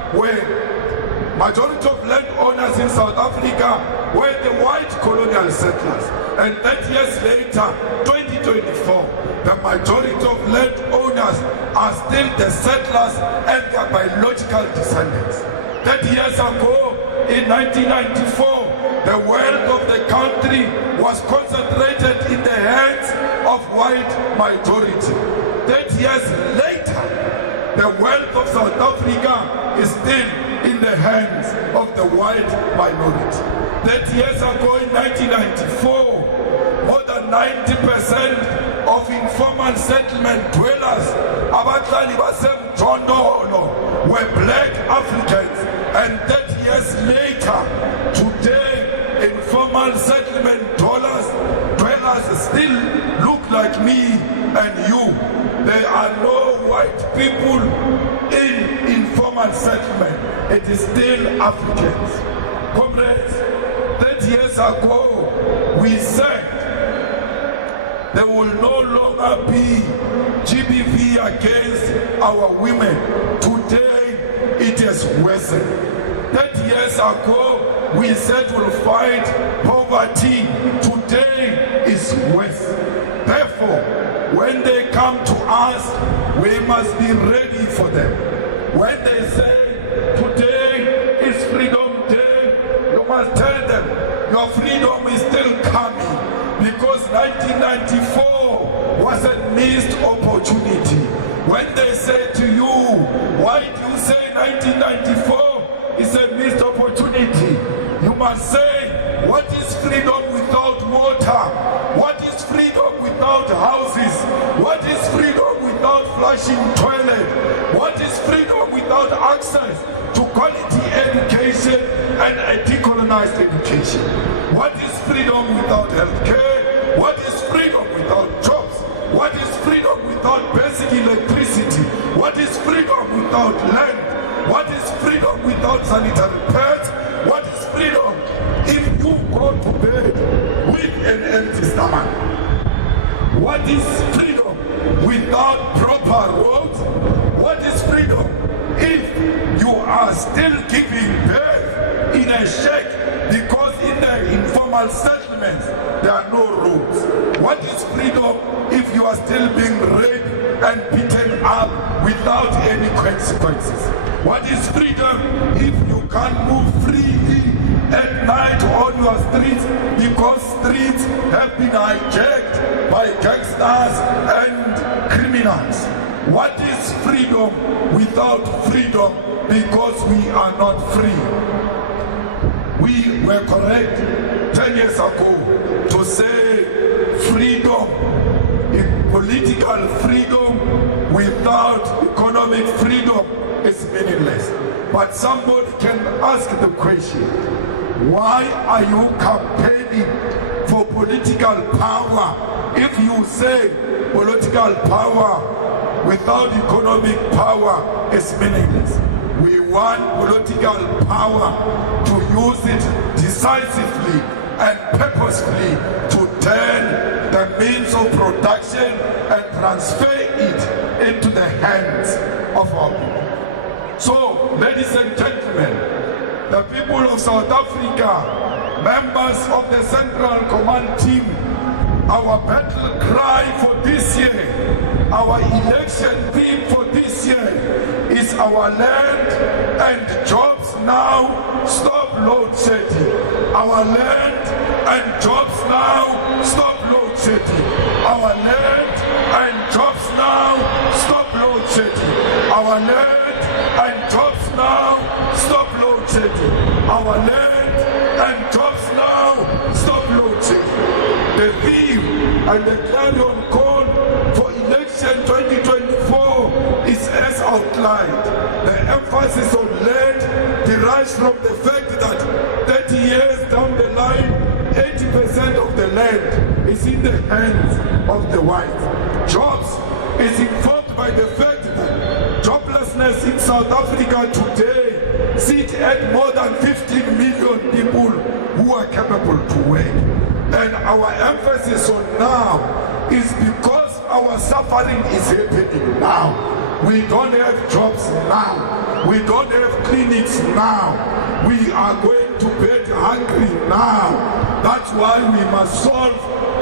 majority of landowners in South Africa were the white colonial settlers. And 30 years later, 2024, the majority of landowners are still the settlers and their biological descendants. 30 years ago, in 1994, the wealth of the country was concentrated in the hands of white majority. 30 years later, the wealth of South Africa is still in the hands of the white minority. 30 years ago in 1994, more than 90% of informal settlement dwellers, abahlali basemjondolo, were black Africans. And 30 years later, today, informal settlement dwellers still look like me and you. There are no white people in informal settlement. It is still Africans. Comrades, 30 years ago, we said there will no longer be GBV against our women. Today, it is worsened. 30 years ago, we said we'll fight poverty. Today is worse. Therefore, when they come to us, we must be ready for them. When they say today is Freedom Day, you must tell them your freedom is still coming, because 1994 was a missed opportunity. When they say to you, why do you say 1994 is a missed opportunity? You must say, what is freedom without water? What is freedom without houses? What is freedom without flushing toilet? What is freedom without access to quality education and a decolonized education? What is freedom without healthcare? What is freedom without jobs? What is freedom without basic electricity? What is freedom without land? What is freedom without sanitary pads? What is freedom if you go to bed with an empty stomach? What is freedom without proper roads? What is freedom if you are still giving birth in a shack because in the informal settlements there are no roads? What is freedom if you are still being raped and beaten up without any consequences? What is freedom if you can't move freely at night on your streets because streets have been hijacked by gangsters and criminals? What is freedom without freedom because we are not free? We were correct 10 years ago to say freedom, political freedom without economic freedom is meaningless. But somebody can ask the question, why are you campaigning for political power if you say political power without economic power is meaningless? We want political power to use it decisively and purposefully to turn the means of production and transfer it into the hands of our people. So, ladies and gentlemen, the people of South Africa, members of the Central Command team, our battle cry for this year, our election theme for this year is our land and jobs now, stop load shedding. Our land and jobs now, stop load shedding. Our land and jobs now, stop load shedding. Our land and jobs now, stop load shedding. Our land and jobs now, stop load shedding. The theme and the clarion call for election 2024 is as outlined. The emphasis on land derives from the fact that 30 years down the line, 80% of the land is in the hands of the white. Jobs is informed by the fact that joblessness in South Africa today sits at more than 15 million people who are capable to work. And our emphasis on now is because our suffering is happening now. We don't have jobs now. We don't have clinics now. We are going to bed hungry now. That's why we must solve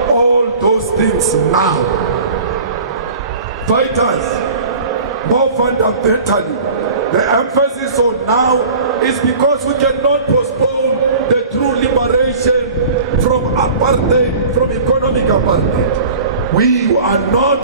all those things now. Fighters, more fundamentally, the emphasis on now is because we cannot postpone the true liberation from apartheid, from economic apartheid. We are not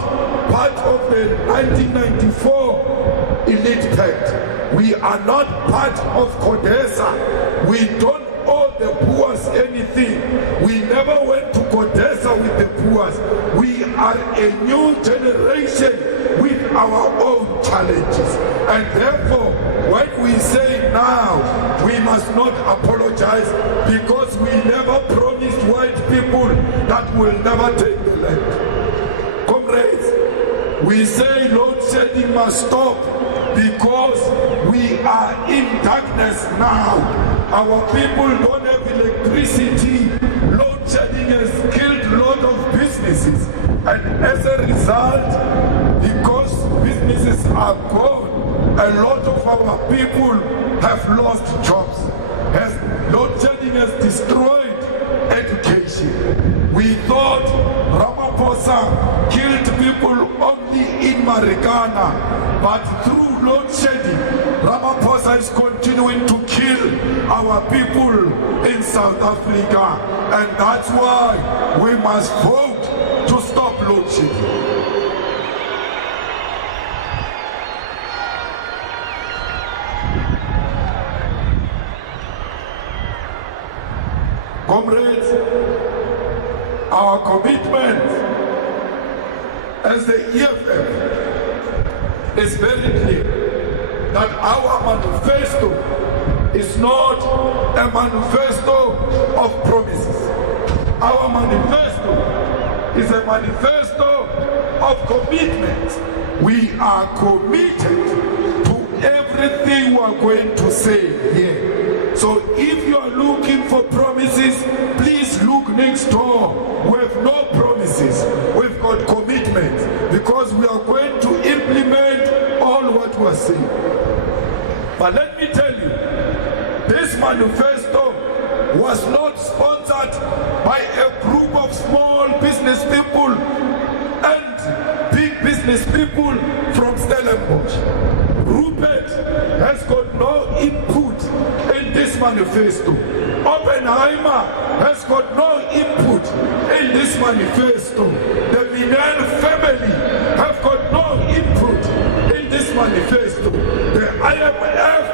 part of the 1994 elite pact. We are not part of CODESA. We don't owe the Boers anything. We never went to CODESA with the Boers. We are a new generation with our own challenges. And therefore, when we say now, we must not apologize because we never promised white people that we'll never take the land. Comrades, we say load shedding must stop because we are in darkness now. Our people don't have electricity. Load shedding has killed a lot of businesses. And as a result, because businesses are gone, a lot of our people have lost jobs. Load shedding has destroyed education. We thought Ramaphosa killed people only in Marikana, but through load shedding, Ramaphosa is continuing to kill our people in South Africa, and that's why we must vote to stop load shedding. Comrades, our commitment as the EFF is very clear that our manifesto is not a manifesto of promises. Our manifesto is a manifesto of commitment. We are committed to everything we are going to say here. So if you are looking for promises, please look next door. We have no promises. We've got commitment because we are going to implement all what we are saying. But let me tell you, this manifesto was not sponsored by a group of small business people and big business people from Stellenbosch. Rupert has got no input in this manifesto. Oppenheimer has got no input in this manifesto. The Minan family have got no input in this manifesto. The IMF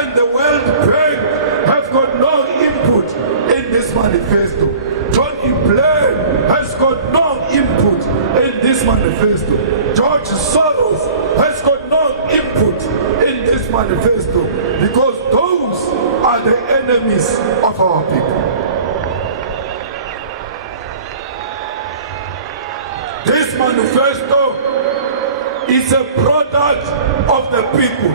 and the World Bank have got no input in this manifesto. Tony Blair has got no input in this manifesto. George Soros has got no input in this manifesto because those are the enemies of our people. This manifesto is a product of the people.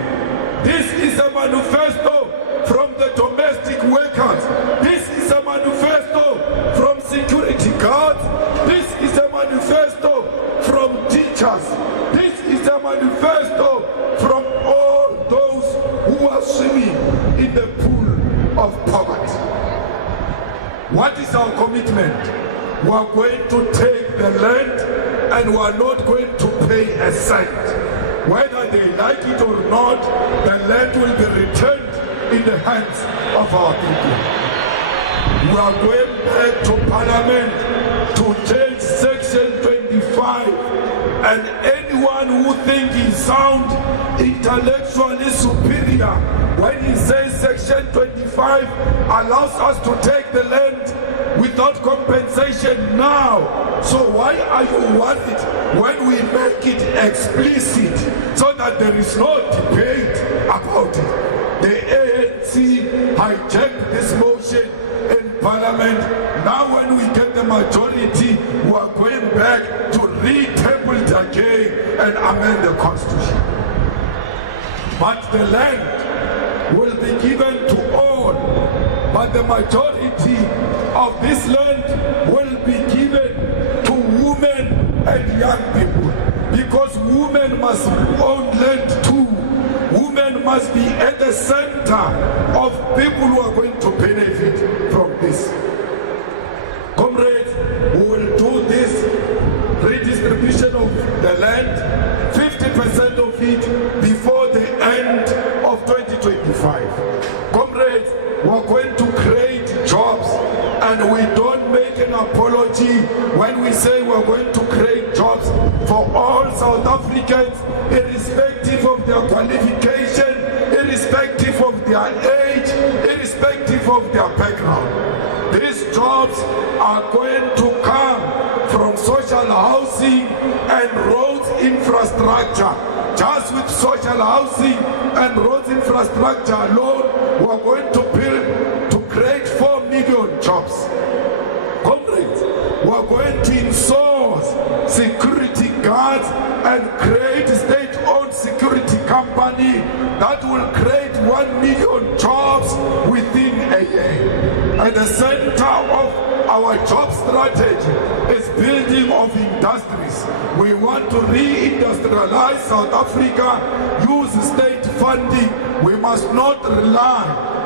This is a manifesto from the domestic workers. This is a manifesto from security guards. This is a manifesto from teachers. This is a manifesto from all those who are swimming in the pool of poverty. What is our commitment? We are going to take the land and we are not going to pay a cent. Whether they like it or not, the land will be returned in the hands of our people. We are going back to Parliament to change Section 25, and anyone who thinks he sounds intellectually superior when he says Section 25 allows us to take the land without compensation now. So why are you worried when we make it explicit so that there is no debate about it? The ANC hijacked this motion in Parliament. Now when we get the majority, we are going back to retable it again and amend the Constitution. But the land will be given to all, but the majority of this land will be given to women and young people, because women must own land too. Women must be at the center of people who are going to benefit from this. Comrades, we will do this redistribution of the land, 50% of it before the end of 2025. Comrades, we're going to create jobs, and we don't make an apology when we say we're going to create jobs for all South Africans, irrespective of their qualification, irrespective of their age, irrespective of their background. These jobs are going to come from social housing and roads infrastructure. Just with social housing and roads infrastructure alone, we're going to build to create 4 million jobs. Comrades, we're going to insource security guards and create state-owned security company that will create 1 million jobs within a year. At the center of our job strategy is building of industries. We want to re-industrialize South Africa, use state funding. We must not rely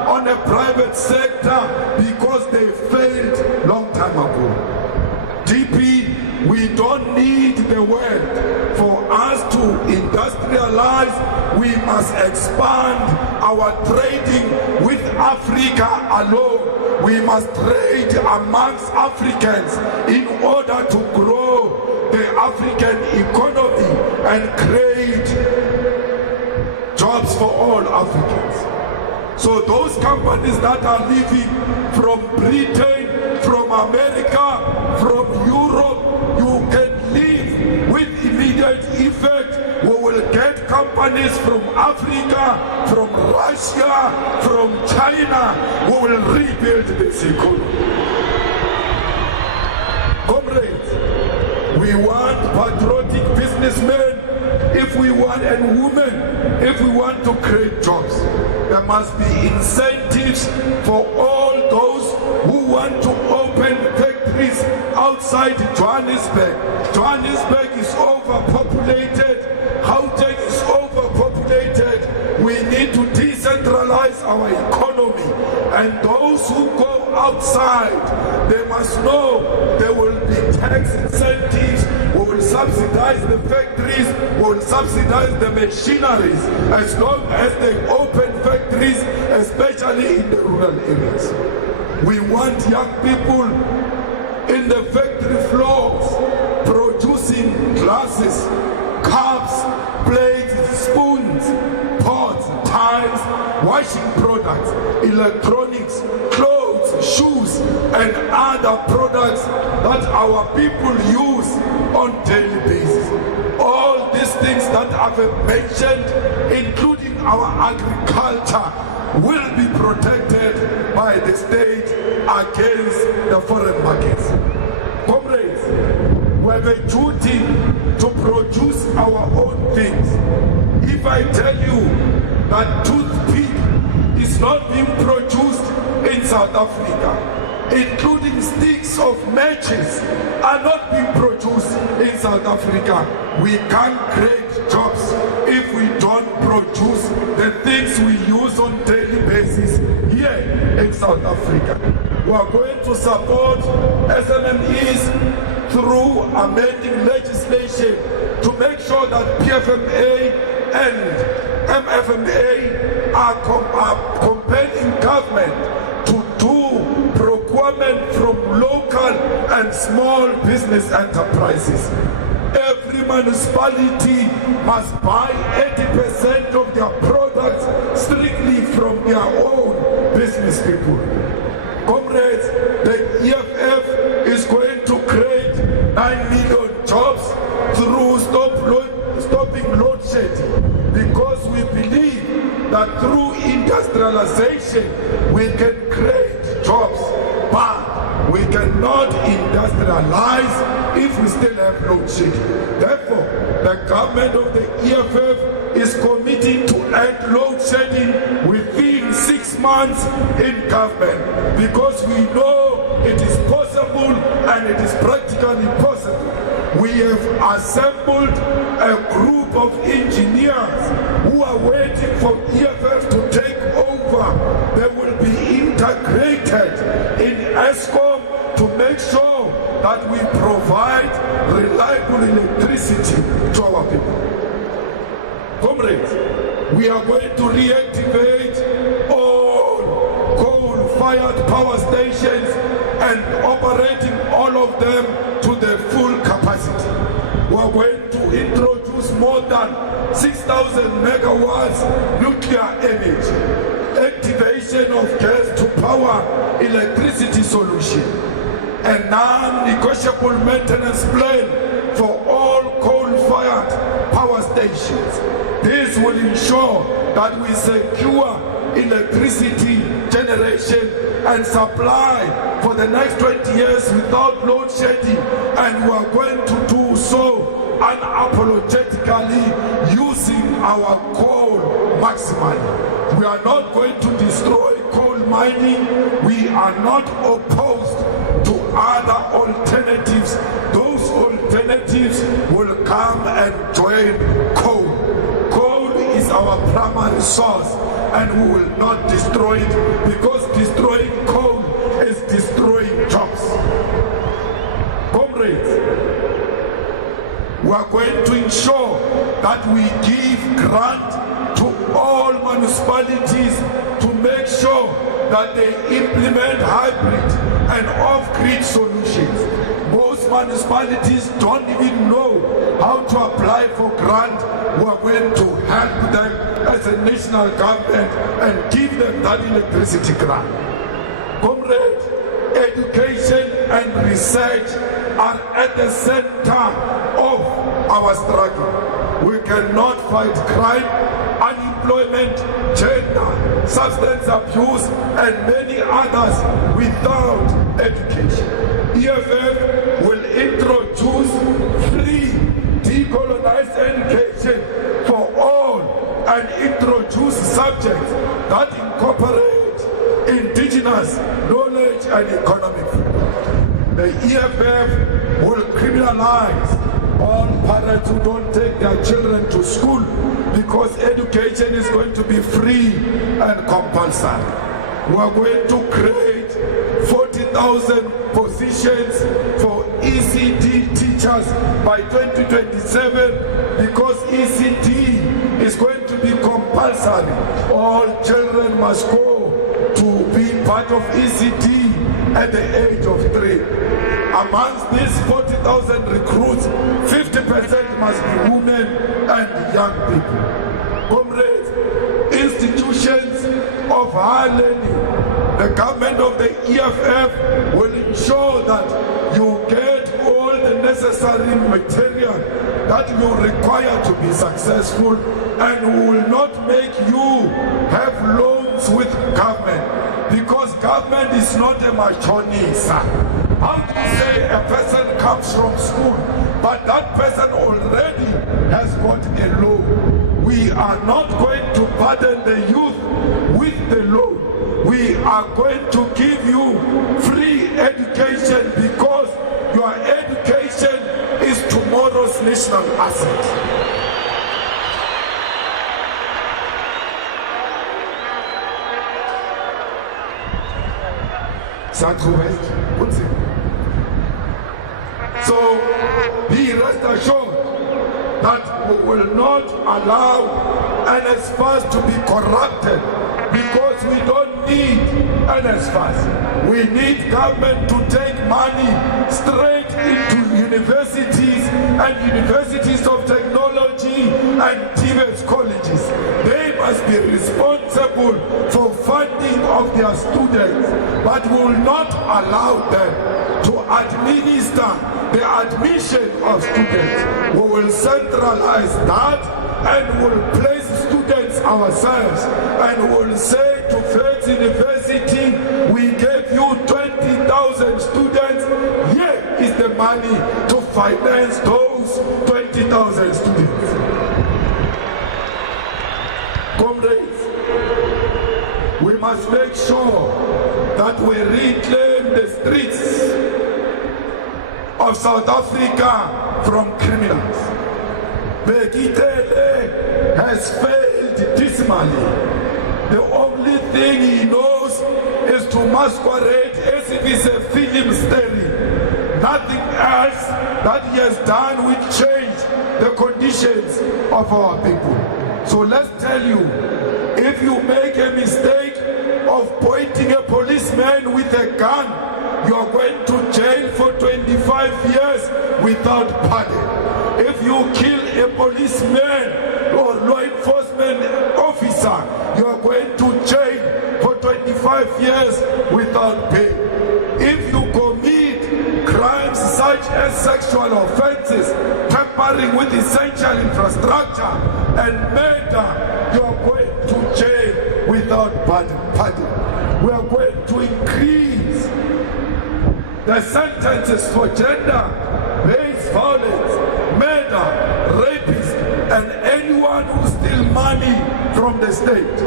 on a private sector because they failed long time ago. DP we don't need the world. For us to industrialize, we must expand our trading with Africa alone. We must trade amongst Africans in order to grow the African economy and create jobs for all Africans. So those companies that are leaving from Britain, from America, from Europe, you can leave with immediate effect. We will get companies from Africa, from Russia, from China. We will rebuild this economy. Comrades, we want patriotic businessmen if we want, and women if we want to create jobs. There must be incentives for all those who want to open factories outside Johannesburg. Johannesburg is overpopulated. Gauteng is overpopulated. We need to decentralize our economy, and those who go outside, they must know there will be tax incentives. We will subsidize the factories, we will subsidize the machineries as long as they open factories, especially in the rural areas. We want young people in the factory floors producing glasses, cups, plates, spoons, pots, tiles, washing products, electronics, clothes, shoes, and other products that our people use on daily basis. All these things that I've mentioned, including our agriculture, will be protected by the state against the foreign markets. Comrades, we have a duty to produce our own things. If I tell you that toothpick is not being produced in South Africa, including sticks of matches are not being produced in South Africa, we can't create jobs if we don't produce the things we use on daily basis here in South Africa. We are going to support SMMEs through amending legislation to make sure that PFMA and MFMA are compelling government to do procurement from local and small business enterprises. Every municipality must buy 80% of their products strictly from their own business people. Comrades, the EFF is going to create 9 million jobs through stopping load shedding, because we believe that through industrialization we can create jobs, but we cannot industrialize if we still have load shedding. Therefore, the government of the EFF is committing to end load shedding within 6 months in government, because we know it is possible and it is practically possible. We have assembled a group of engineers who are waiting for EFF to take over. They will be integrated in ESCOM to make sure that we provide reliable electricity to our people. Comrades, we are going to reactivate all coal-fired power stations and operating all of them to the full capacity. We are going to introduce more than 6,000 megawatts nuclear energy, activation of gas to power electricity solution, a non-negotiable maintenance plan for all coal-fired power stations. This will ensure that we secure electricity generation and supply for the next 20 years without load shedding, and we are going to do so unapologetically using our coal maximally. We are not going to destroy coal mining. We are not opposed to other alternatives. Those alternatives will come and join coal. Coal is our primary source, and we will not destroy it, because destroying coal is destroying jobs. Comrades, We are going to ensure that we give grant to all municipalities to make sure that they implement hybrid and off-grid solutions. Most municipalities don't even know how to apply for grant. We are going to help them as a national government and give them that electricity grant. Comrade, education and research are at the center of our struggle. We cannot fight crime, unemployment, gender, substance abuse, and many others without education. EFF will introduce free decolonized education for all and introduce subjects that incorporate indigenous knowledge and economic freedom. The EFF will criminalize all parents who don't take their children to school because education is going to be free and compulsory. We are going to create 40,000 positions for ECD teachers by 2027 because ECD is going to be compulsory. All children must go to be part of ECD at the age of 3. Amongst these 40,000 recruits, 50% must be women and young people. Comrades, institutions of higher learning, the government of the EFF will ensure that you get all the necessary material that you require to be successful, and will not make you have loans with government, because government is not a machonisa. How do you say a person comes from school, but that person already has got a loan? We are not going to burden the youth with the loan. We are going to give you free education because your education is tomorrow's national asset. So be rest assured that we will not allow NSFAS to be corrupted, because we don't need NSFAS. We need government to take money straight into universities and universities of technology and TVET colleges. They must be responsible for funding of their students, but we will not allow them to administer the admission of students. We will centralize that and will place students ourselves, and will say to Faith University, we gave you 20,000 students, here is the money to finance those 20,000 students. Comrades, we must make sure that we reclaim the streets of South Africa from criminals. Bekitele has failed dismally. The only thing he knows is to masquerade as if it's a film story. Nothing else that he has done will change the conditions of our people. So let's tell you, if you make a mistake of pointing a policeman with a gun, you are going to jail for 25 years without pardon. If you kill a policeman or law enforcement officer, you are going to jail for 25 years without pay. If you commit crimes such as sexual offenses, tampering with essential infrastructure, and murder, you are going to jail without pardon. We are going to increase the sentences for gender-based violence, murder, rapists, and anyone who steals money from the state.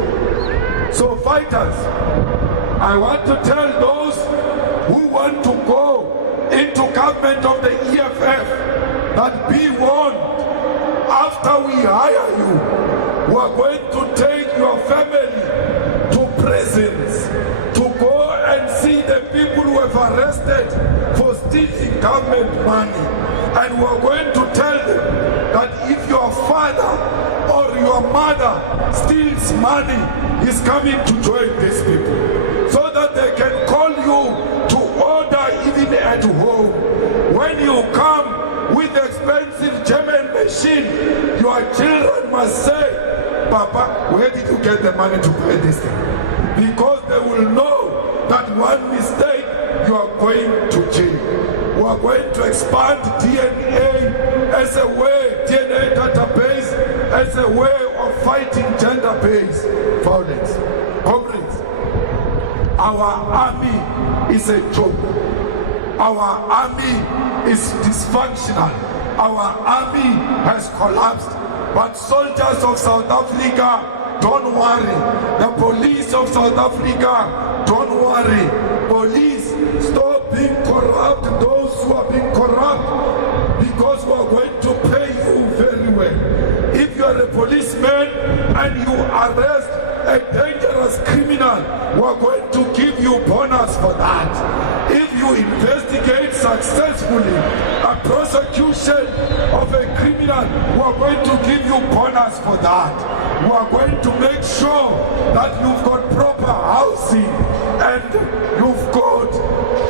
So fighters, I want to tell those who want to go into government of the EFF that be warned. After we hire you, we are going to take your family to prisons to go and see the people who have arrested for stealing government money. And we're going to tell them that if your father or your mother steals money, he's coming to join these people, so that they can call you to order even at home. When you come with expensive German machine, your children must say, Papa, where did you get the money to buy this thing? Because they will know that one mistake, you are going to jail. We are going to expand DNA as a way, DNA database, as a way of fighting gender-based violence. Comrades, our army is a joke. Our army is dysfunctional. Our army has collapsed. But soldiers of South Africa, don't worry. The police of South Africa, don't worry. Police, stop being corrupt, those who are being corrupt, because we are going to pay you very well. If you are a policeman and you arrest a dangerous criminal, we are going to give you bonus for that. If you investigate successfully a prosecution of a criminal, we are going to give you bonus for that. We are going to make sure that you've got proper housing and you've got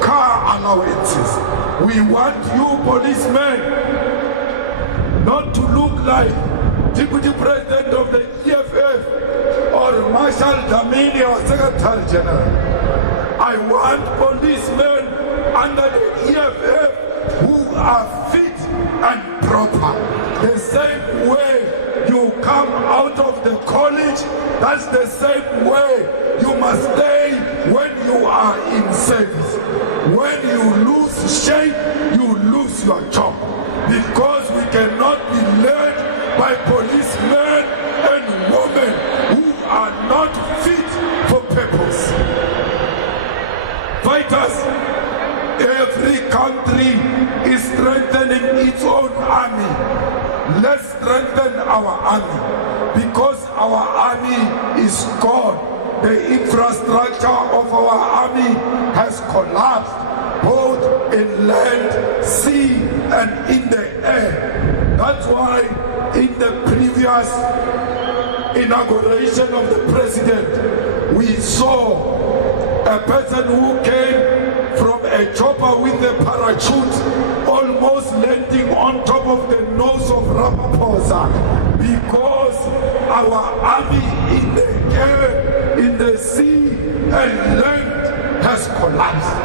car allowances. We want you policemen not to look like Deputy President of the EFF or Marshal Dlamini or Secretary General. I want policemen under the EFF who are fit and proper. The same way you come out of the college, that's the same way you must stay when you are in service. When you lose shape, you lose your job. Because we cannot be led by policemen and women who are not fit for purpose. Fighters, every country is strengthening its own army. Let's strengthen our army, because our army is gone. The infrastructure of our army has collapsed, both in land, sea, and in the air. That's why in the previous inauguration of the president, we saw a person who came from a chopper with a parachute, almost landing on top of the nose of Ramaphosa, because our army in the air, in the sea, and land has collapsed.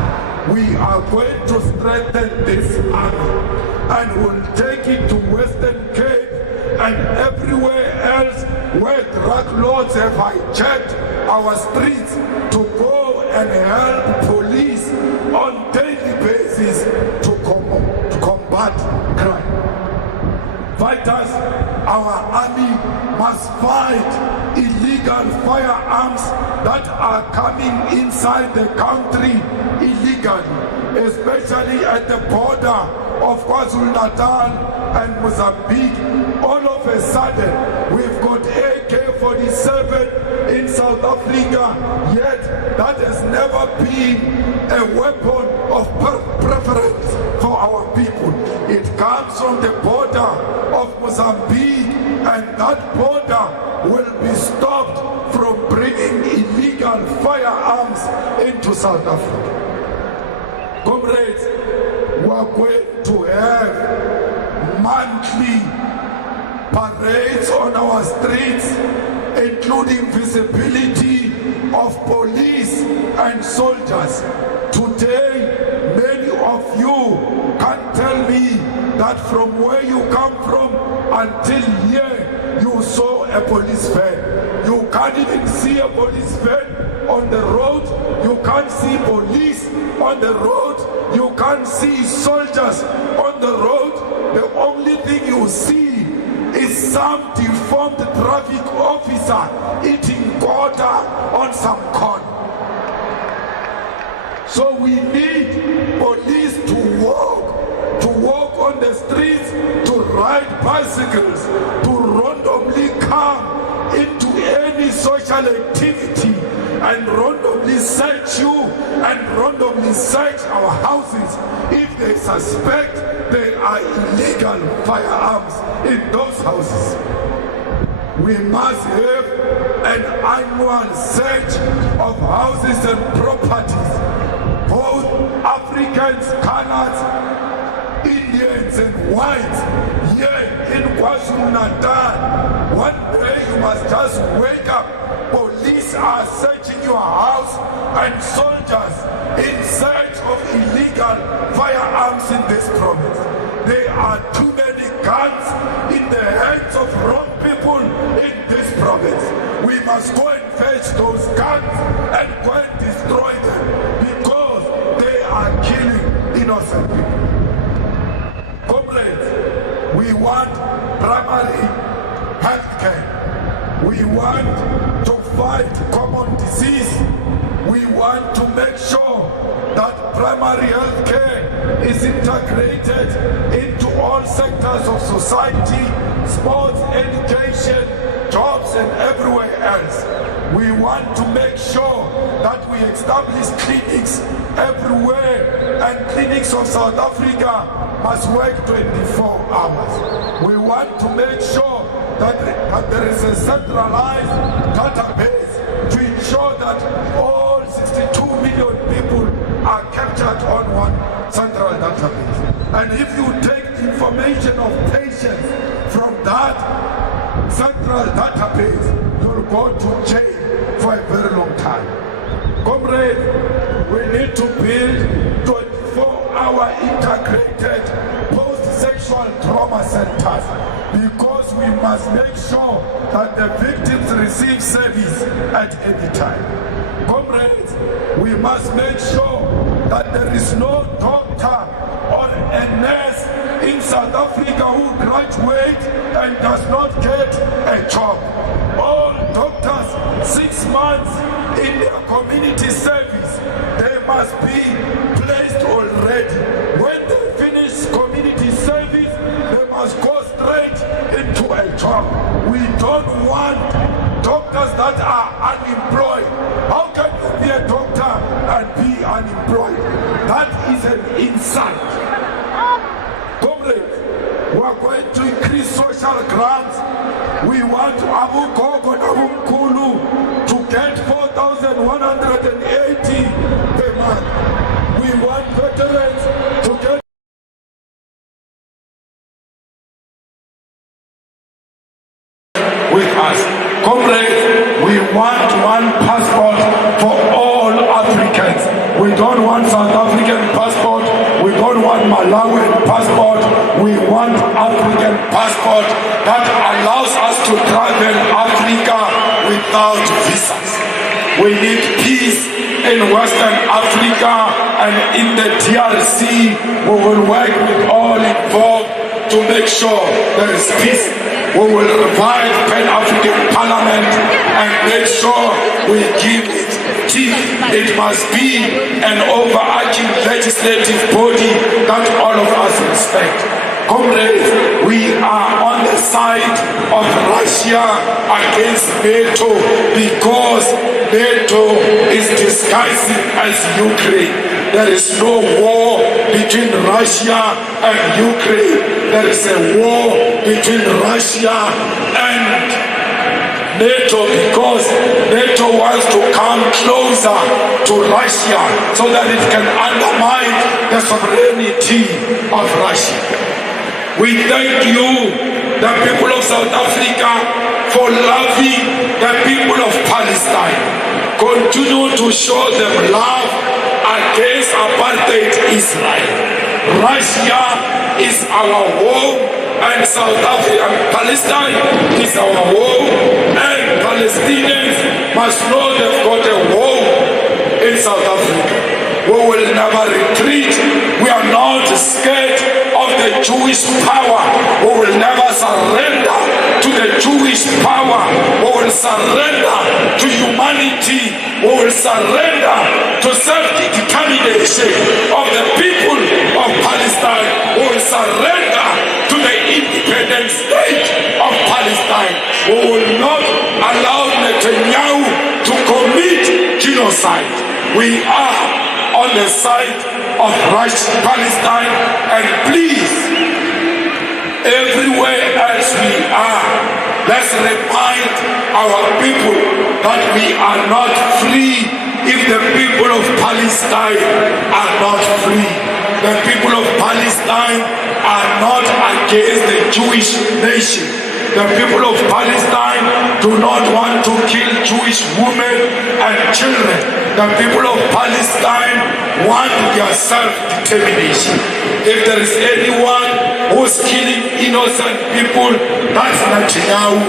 We are going to strengthen this army and will take it to Western Cape and everywhere else where drug lords have hijacked our streets to go and help police on daily basis to combat crime. Fighters, our army must fight illegal firearms that are coming inside the country illegally, especially at the border of KwaZulu-Natal and Mozambique. All of a sudden, we've got AK-47 in South Africa, yet that has never been a weapon of preference for our people. It comes from the border of Mozambique, and that border will be stopped from bringing illegal firearms into South Africa. Comrades, we are going to have monthly parades on our streets, including visibility of police and soldiers. Today, many of you can tell me that from where you come from until here, you saw a police van. You can't even see a police van on the road. You can't see police on the road. You can't see soldiers on the road. The only thing you see is some deformed traffic officer eating quarter on some corn. So we need police to walk on the streets, to ride bicycles, to randomly come into any social activity and randomly search you and randomly search our houses if they suspect there are illegal firearms in those houses. We must have an annual search of houses and properties, both Africans, Canads, Indians and whites here in KwaZulu-Natal. One day you must just wake up, police are searching your house and soldiers in search of illegal firearms in this province. There are too many guns in the hands of wrong people in this province. We must go and fetch those guns and go and destroy them because they are killing innocent people. Comrades, we want primary health care. We want to fight common disease. We want to make sure that primary health care is integrated into all sectors of society, sports, education, jobs and everywhere else. We want to make sure that we establish clinics everywhere, and clinics of South Africa must work 24 hours. We want to make sure that there is a centralized database to ensure that all 62 million people are captured on one central database. And if you take the information of patients from that central database, you'll go to jail for a very long time. Comrade, we need to build 24-hour integrated post-sexual trauma centers because we must make sure that the victims receive service at any time. Comrades, we must make sure that there is no doctor or a nurse in South Africa who graduates and does not get a job. All doctors, 6 months in their community service, they must be placed already. When they finish community service, they must go straight into a job. We don't want doctors that are unemployed. How can you be a doctor and be unemployed? That is an insult. Comrades, we are going to increase social grants. We want Abu Gogo and Abu Mkulu to get 4,180 per month. We want veterans to get with us. Comrades, we want one passport for all Africans. We don't want South African passport. We don't want Malawian passport. We want African passport that allows us to travel Africa without visas. We need peace in Western Africa and in the DRC. We will work with all involved to make sure there is peace. We will revive Pan-African Parliament and make sure we give it teeth. It must be an overarching legislative body that all of us respect. Comrades, we are on the side of Russia against NATO because NATO is disguising as Ukraine. There is no war between Russia and Ukraine. There is a war between Russia and NATO because NATO wants to come closer to Russia so that it can undermine the sovereignty of Russia. We thank you, the people of South Africa, for loving the people of Palestine. Continue to show them love against apartheid Israel. Russia is our home and South Africa and Palestine is our home, and Palestinians must know they've got a home in South Africa. We will never retreat. We are not scared of the Jewish power. We will never surrender to the Jewish power. We will surrender to humanity. We will surrender to self-determination of the people of Palestine. We will surrender to the independent state of Palestine. We will not allow Netanyahu to commit genocide. We are the side of Palestine, and please, everywhere else we are, let's remind our people that we are not free if the people of Palestine are not free. The people of Palestine are not against the Jewish nation. The people of Palestine do not want to kill Jewish women and children. The people of Palestine want their self-determination. If there is anyone who's killing innocent people, that's Netanyahu.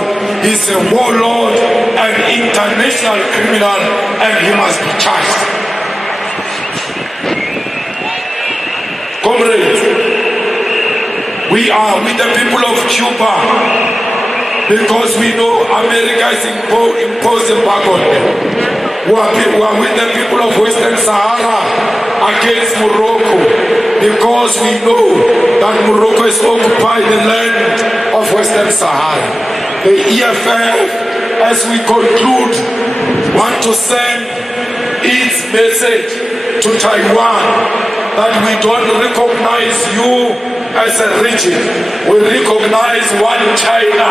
He's a warlord, an international criminal, and he must be charged. Comrades, we are with the people of Cuba because we know America is imposing back on them. We are with the people of Western Sahara against Morocco because we know that Morocco is occupying the land of Western Sahara. The EFF, as we conclude, want to send its message to Taiwan that we don't recognize you as a region. We recognize one China,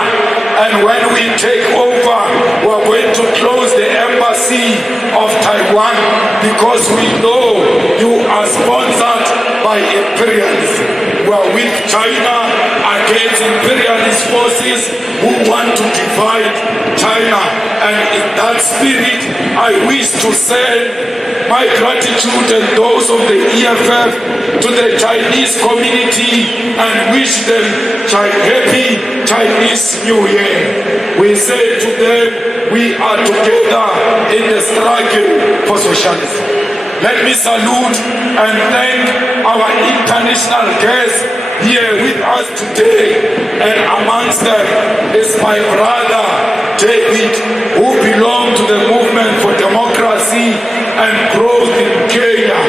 and when we take over, we're going to close the embassy of Taiwan because we know you are sponsored by imperialism. We're with China against imperialist forces who want to divide China, and in that spirit I wish to send my gratitude and those of the EFF to the Chinese community and wish them happy Chinese New Year. We say to them, we are together in the struggle for socialism. Let me salute and thank our international guests here with us today, and amongst them is my brother David, who belongs to the Movement for Democracy and Growth in Kenya.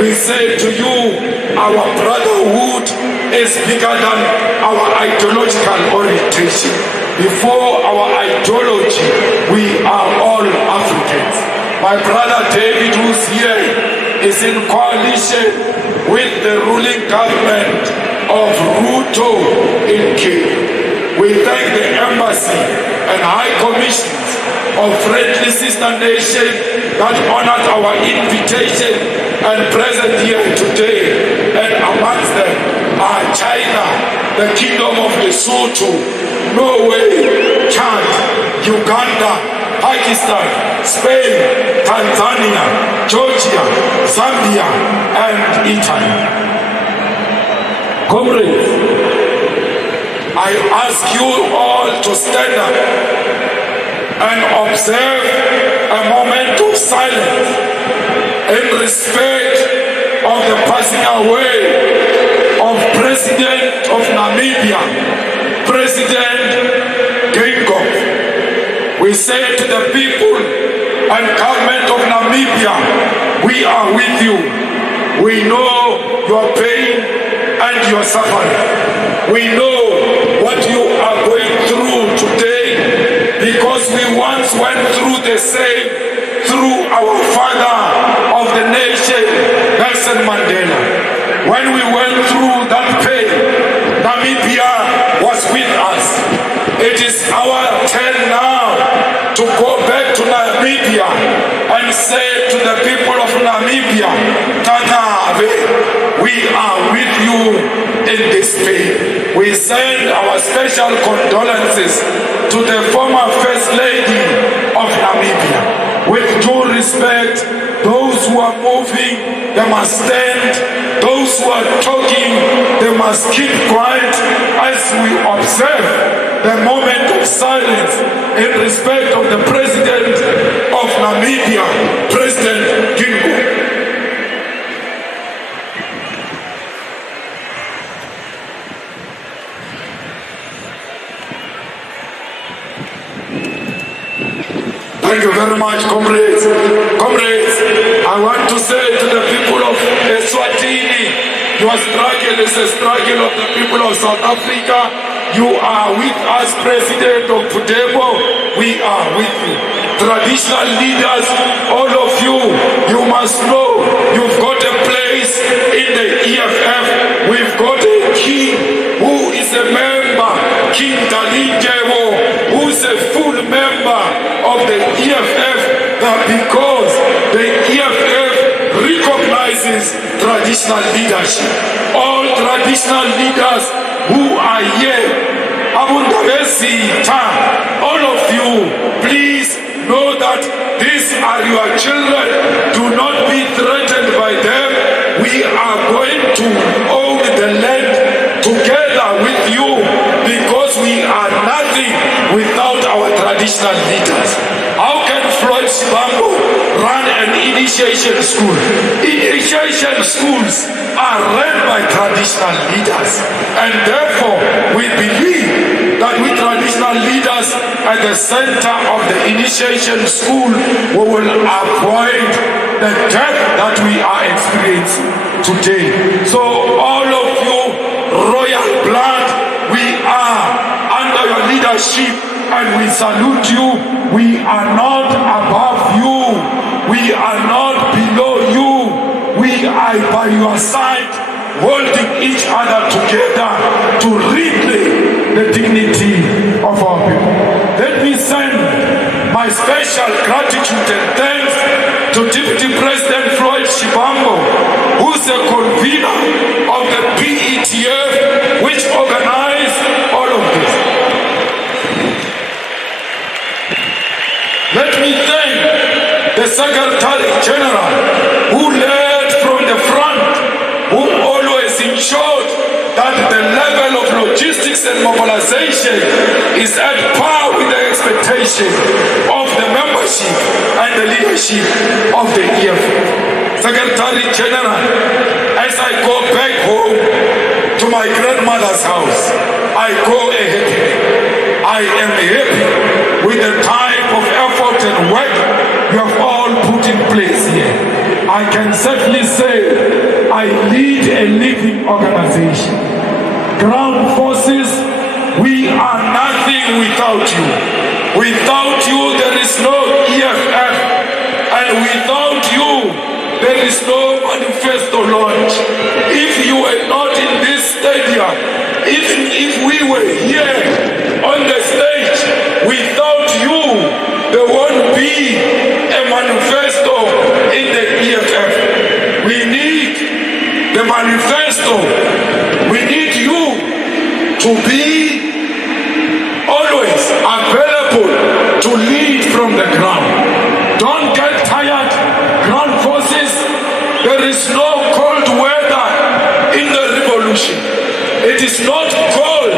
We say to you, our brotherhood is bigger than our ideological orientation. Before our ideology, we are all Africans. My brother David, who's here, is in coalition with the ruling government of Ruto in Kenya. We thank the embassy and high commissions of friendly sister nation that honored our invitation and present here today. And amongst them are China, the Kingdom of Lesotho, Norway, Chad, Uganda, Pakistan, Spain, Tanzania, Georgia, Zambia, and Italy. Comrades, I ask you all to stand up and observe a moment of silence in respect of the passing away of President of Namibia, President Geingob. We say to the people and government of Namibia, we are with you. We know your pain and your suffering. We know what you are going through today because we once went through the same through our father of the nation, Nelson Mandela. When we went through that pain, Namibia was with us. It is our turn now to go back to Namibia and say to the people of Namibia, Tanabe, we are with you in this pain. We send our special condolences to the former First Lady of Namibia. With due respect, those who are moving, they must stand. Those who are talking, they must keep quiet as we observe the moment of silence in respect of the President of Namibia, President Geingob. Thank you very much, comrades. Comrades, I want to say to the people of Eswatini, your struggle is a struggle of the people of South Africa. You are with us, President of Pudebo. We are with you. Traditional leaders, all of you, you must know you've got a place in the EFF. We've got a king who is a member, King Dalinjewo, who is a full member of the EFF, because the EFF recognizes traditional leadership. All traditional leaders who are here, all of you, please know that these are your children. Do not be threatened by them. We are going to own the land together with you, because we are nothing without our traditional leaders. How can Floyd Shibambo run an initiation school? Initiation schools are run by traditional leaders, and therefore we believe that we traditional leaders at the center of the initiation school, we will avoid the death that we are experiencing today. So all of you, royal blood, we are under your leadership and we salute you. We are not above you. We are not below you. We are by your side, holding each other together to reclaim the dignity of our people. Let me send my special gratitude and thanks to Deputy President Floyd Shibambo, who's the convener of the PETF, which organized all of this. Let me thank the Secretary General, who led from the front, who always ensured that the level of logistics and mobilization is at par with the expectation of the membership and the leadership of the EFF. Secretary General, as I go back home to my grandmother's house, I go happy. I am happy with the type of effort and work you have all put in place here. I can safely say I lead a living organization. Ground forces, we are nothing without you. Without you, there is no EFF. And without you, there is no Manifesto launch. If you were not in this stadium, even if we were here on the stage, without you, there won't be a Manifesto in the EFF. We need the Manifesto. We need you to be always available to lead from the ground. Don't get tired, ground forces. There is no cold weather in the revolution. It is not cold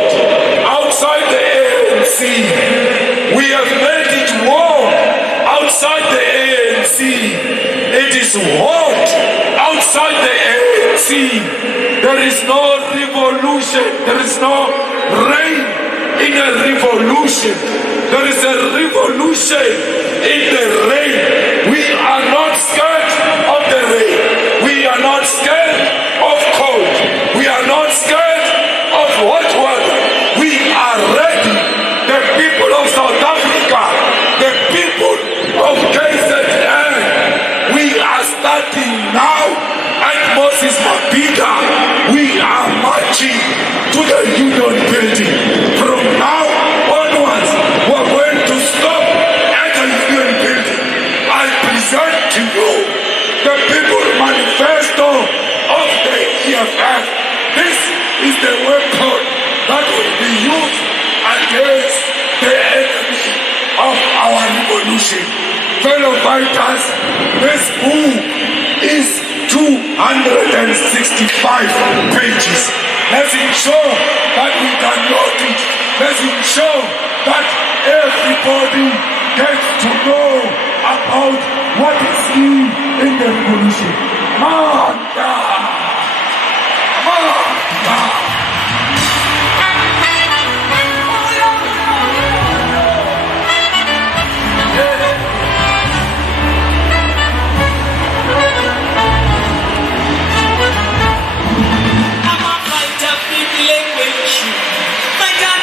outside the ANC. We have made it warm outside the ANC. It is hot outside the ANC. There is no revolution. There is no rain in a revolution. There is a revolution in the rain. We are not scared of the rain. We are not scared of cold. We are not scared of hot weather. We are ready. The people of South Africa, the people of KZN, we are starting now at Moses Mabhida. We are marching to the Union Building. From now onwards, we're going to stop at the Union Building. I present to you the People Manifesto of the EFF. This is the weapon that will be used against the enemy of our revolution. Fellow fighters, this book is 265 pages. Let's ensure that we download it. Let's ensure that everybody gets to know about what is in the revolution. Manda! Manda! My God,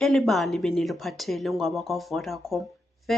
Eli bali beniliphathele ungaba kwa Vodacom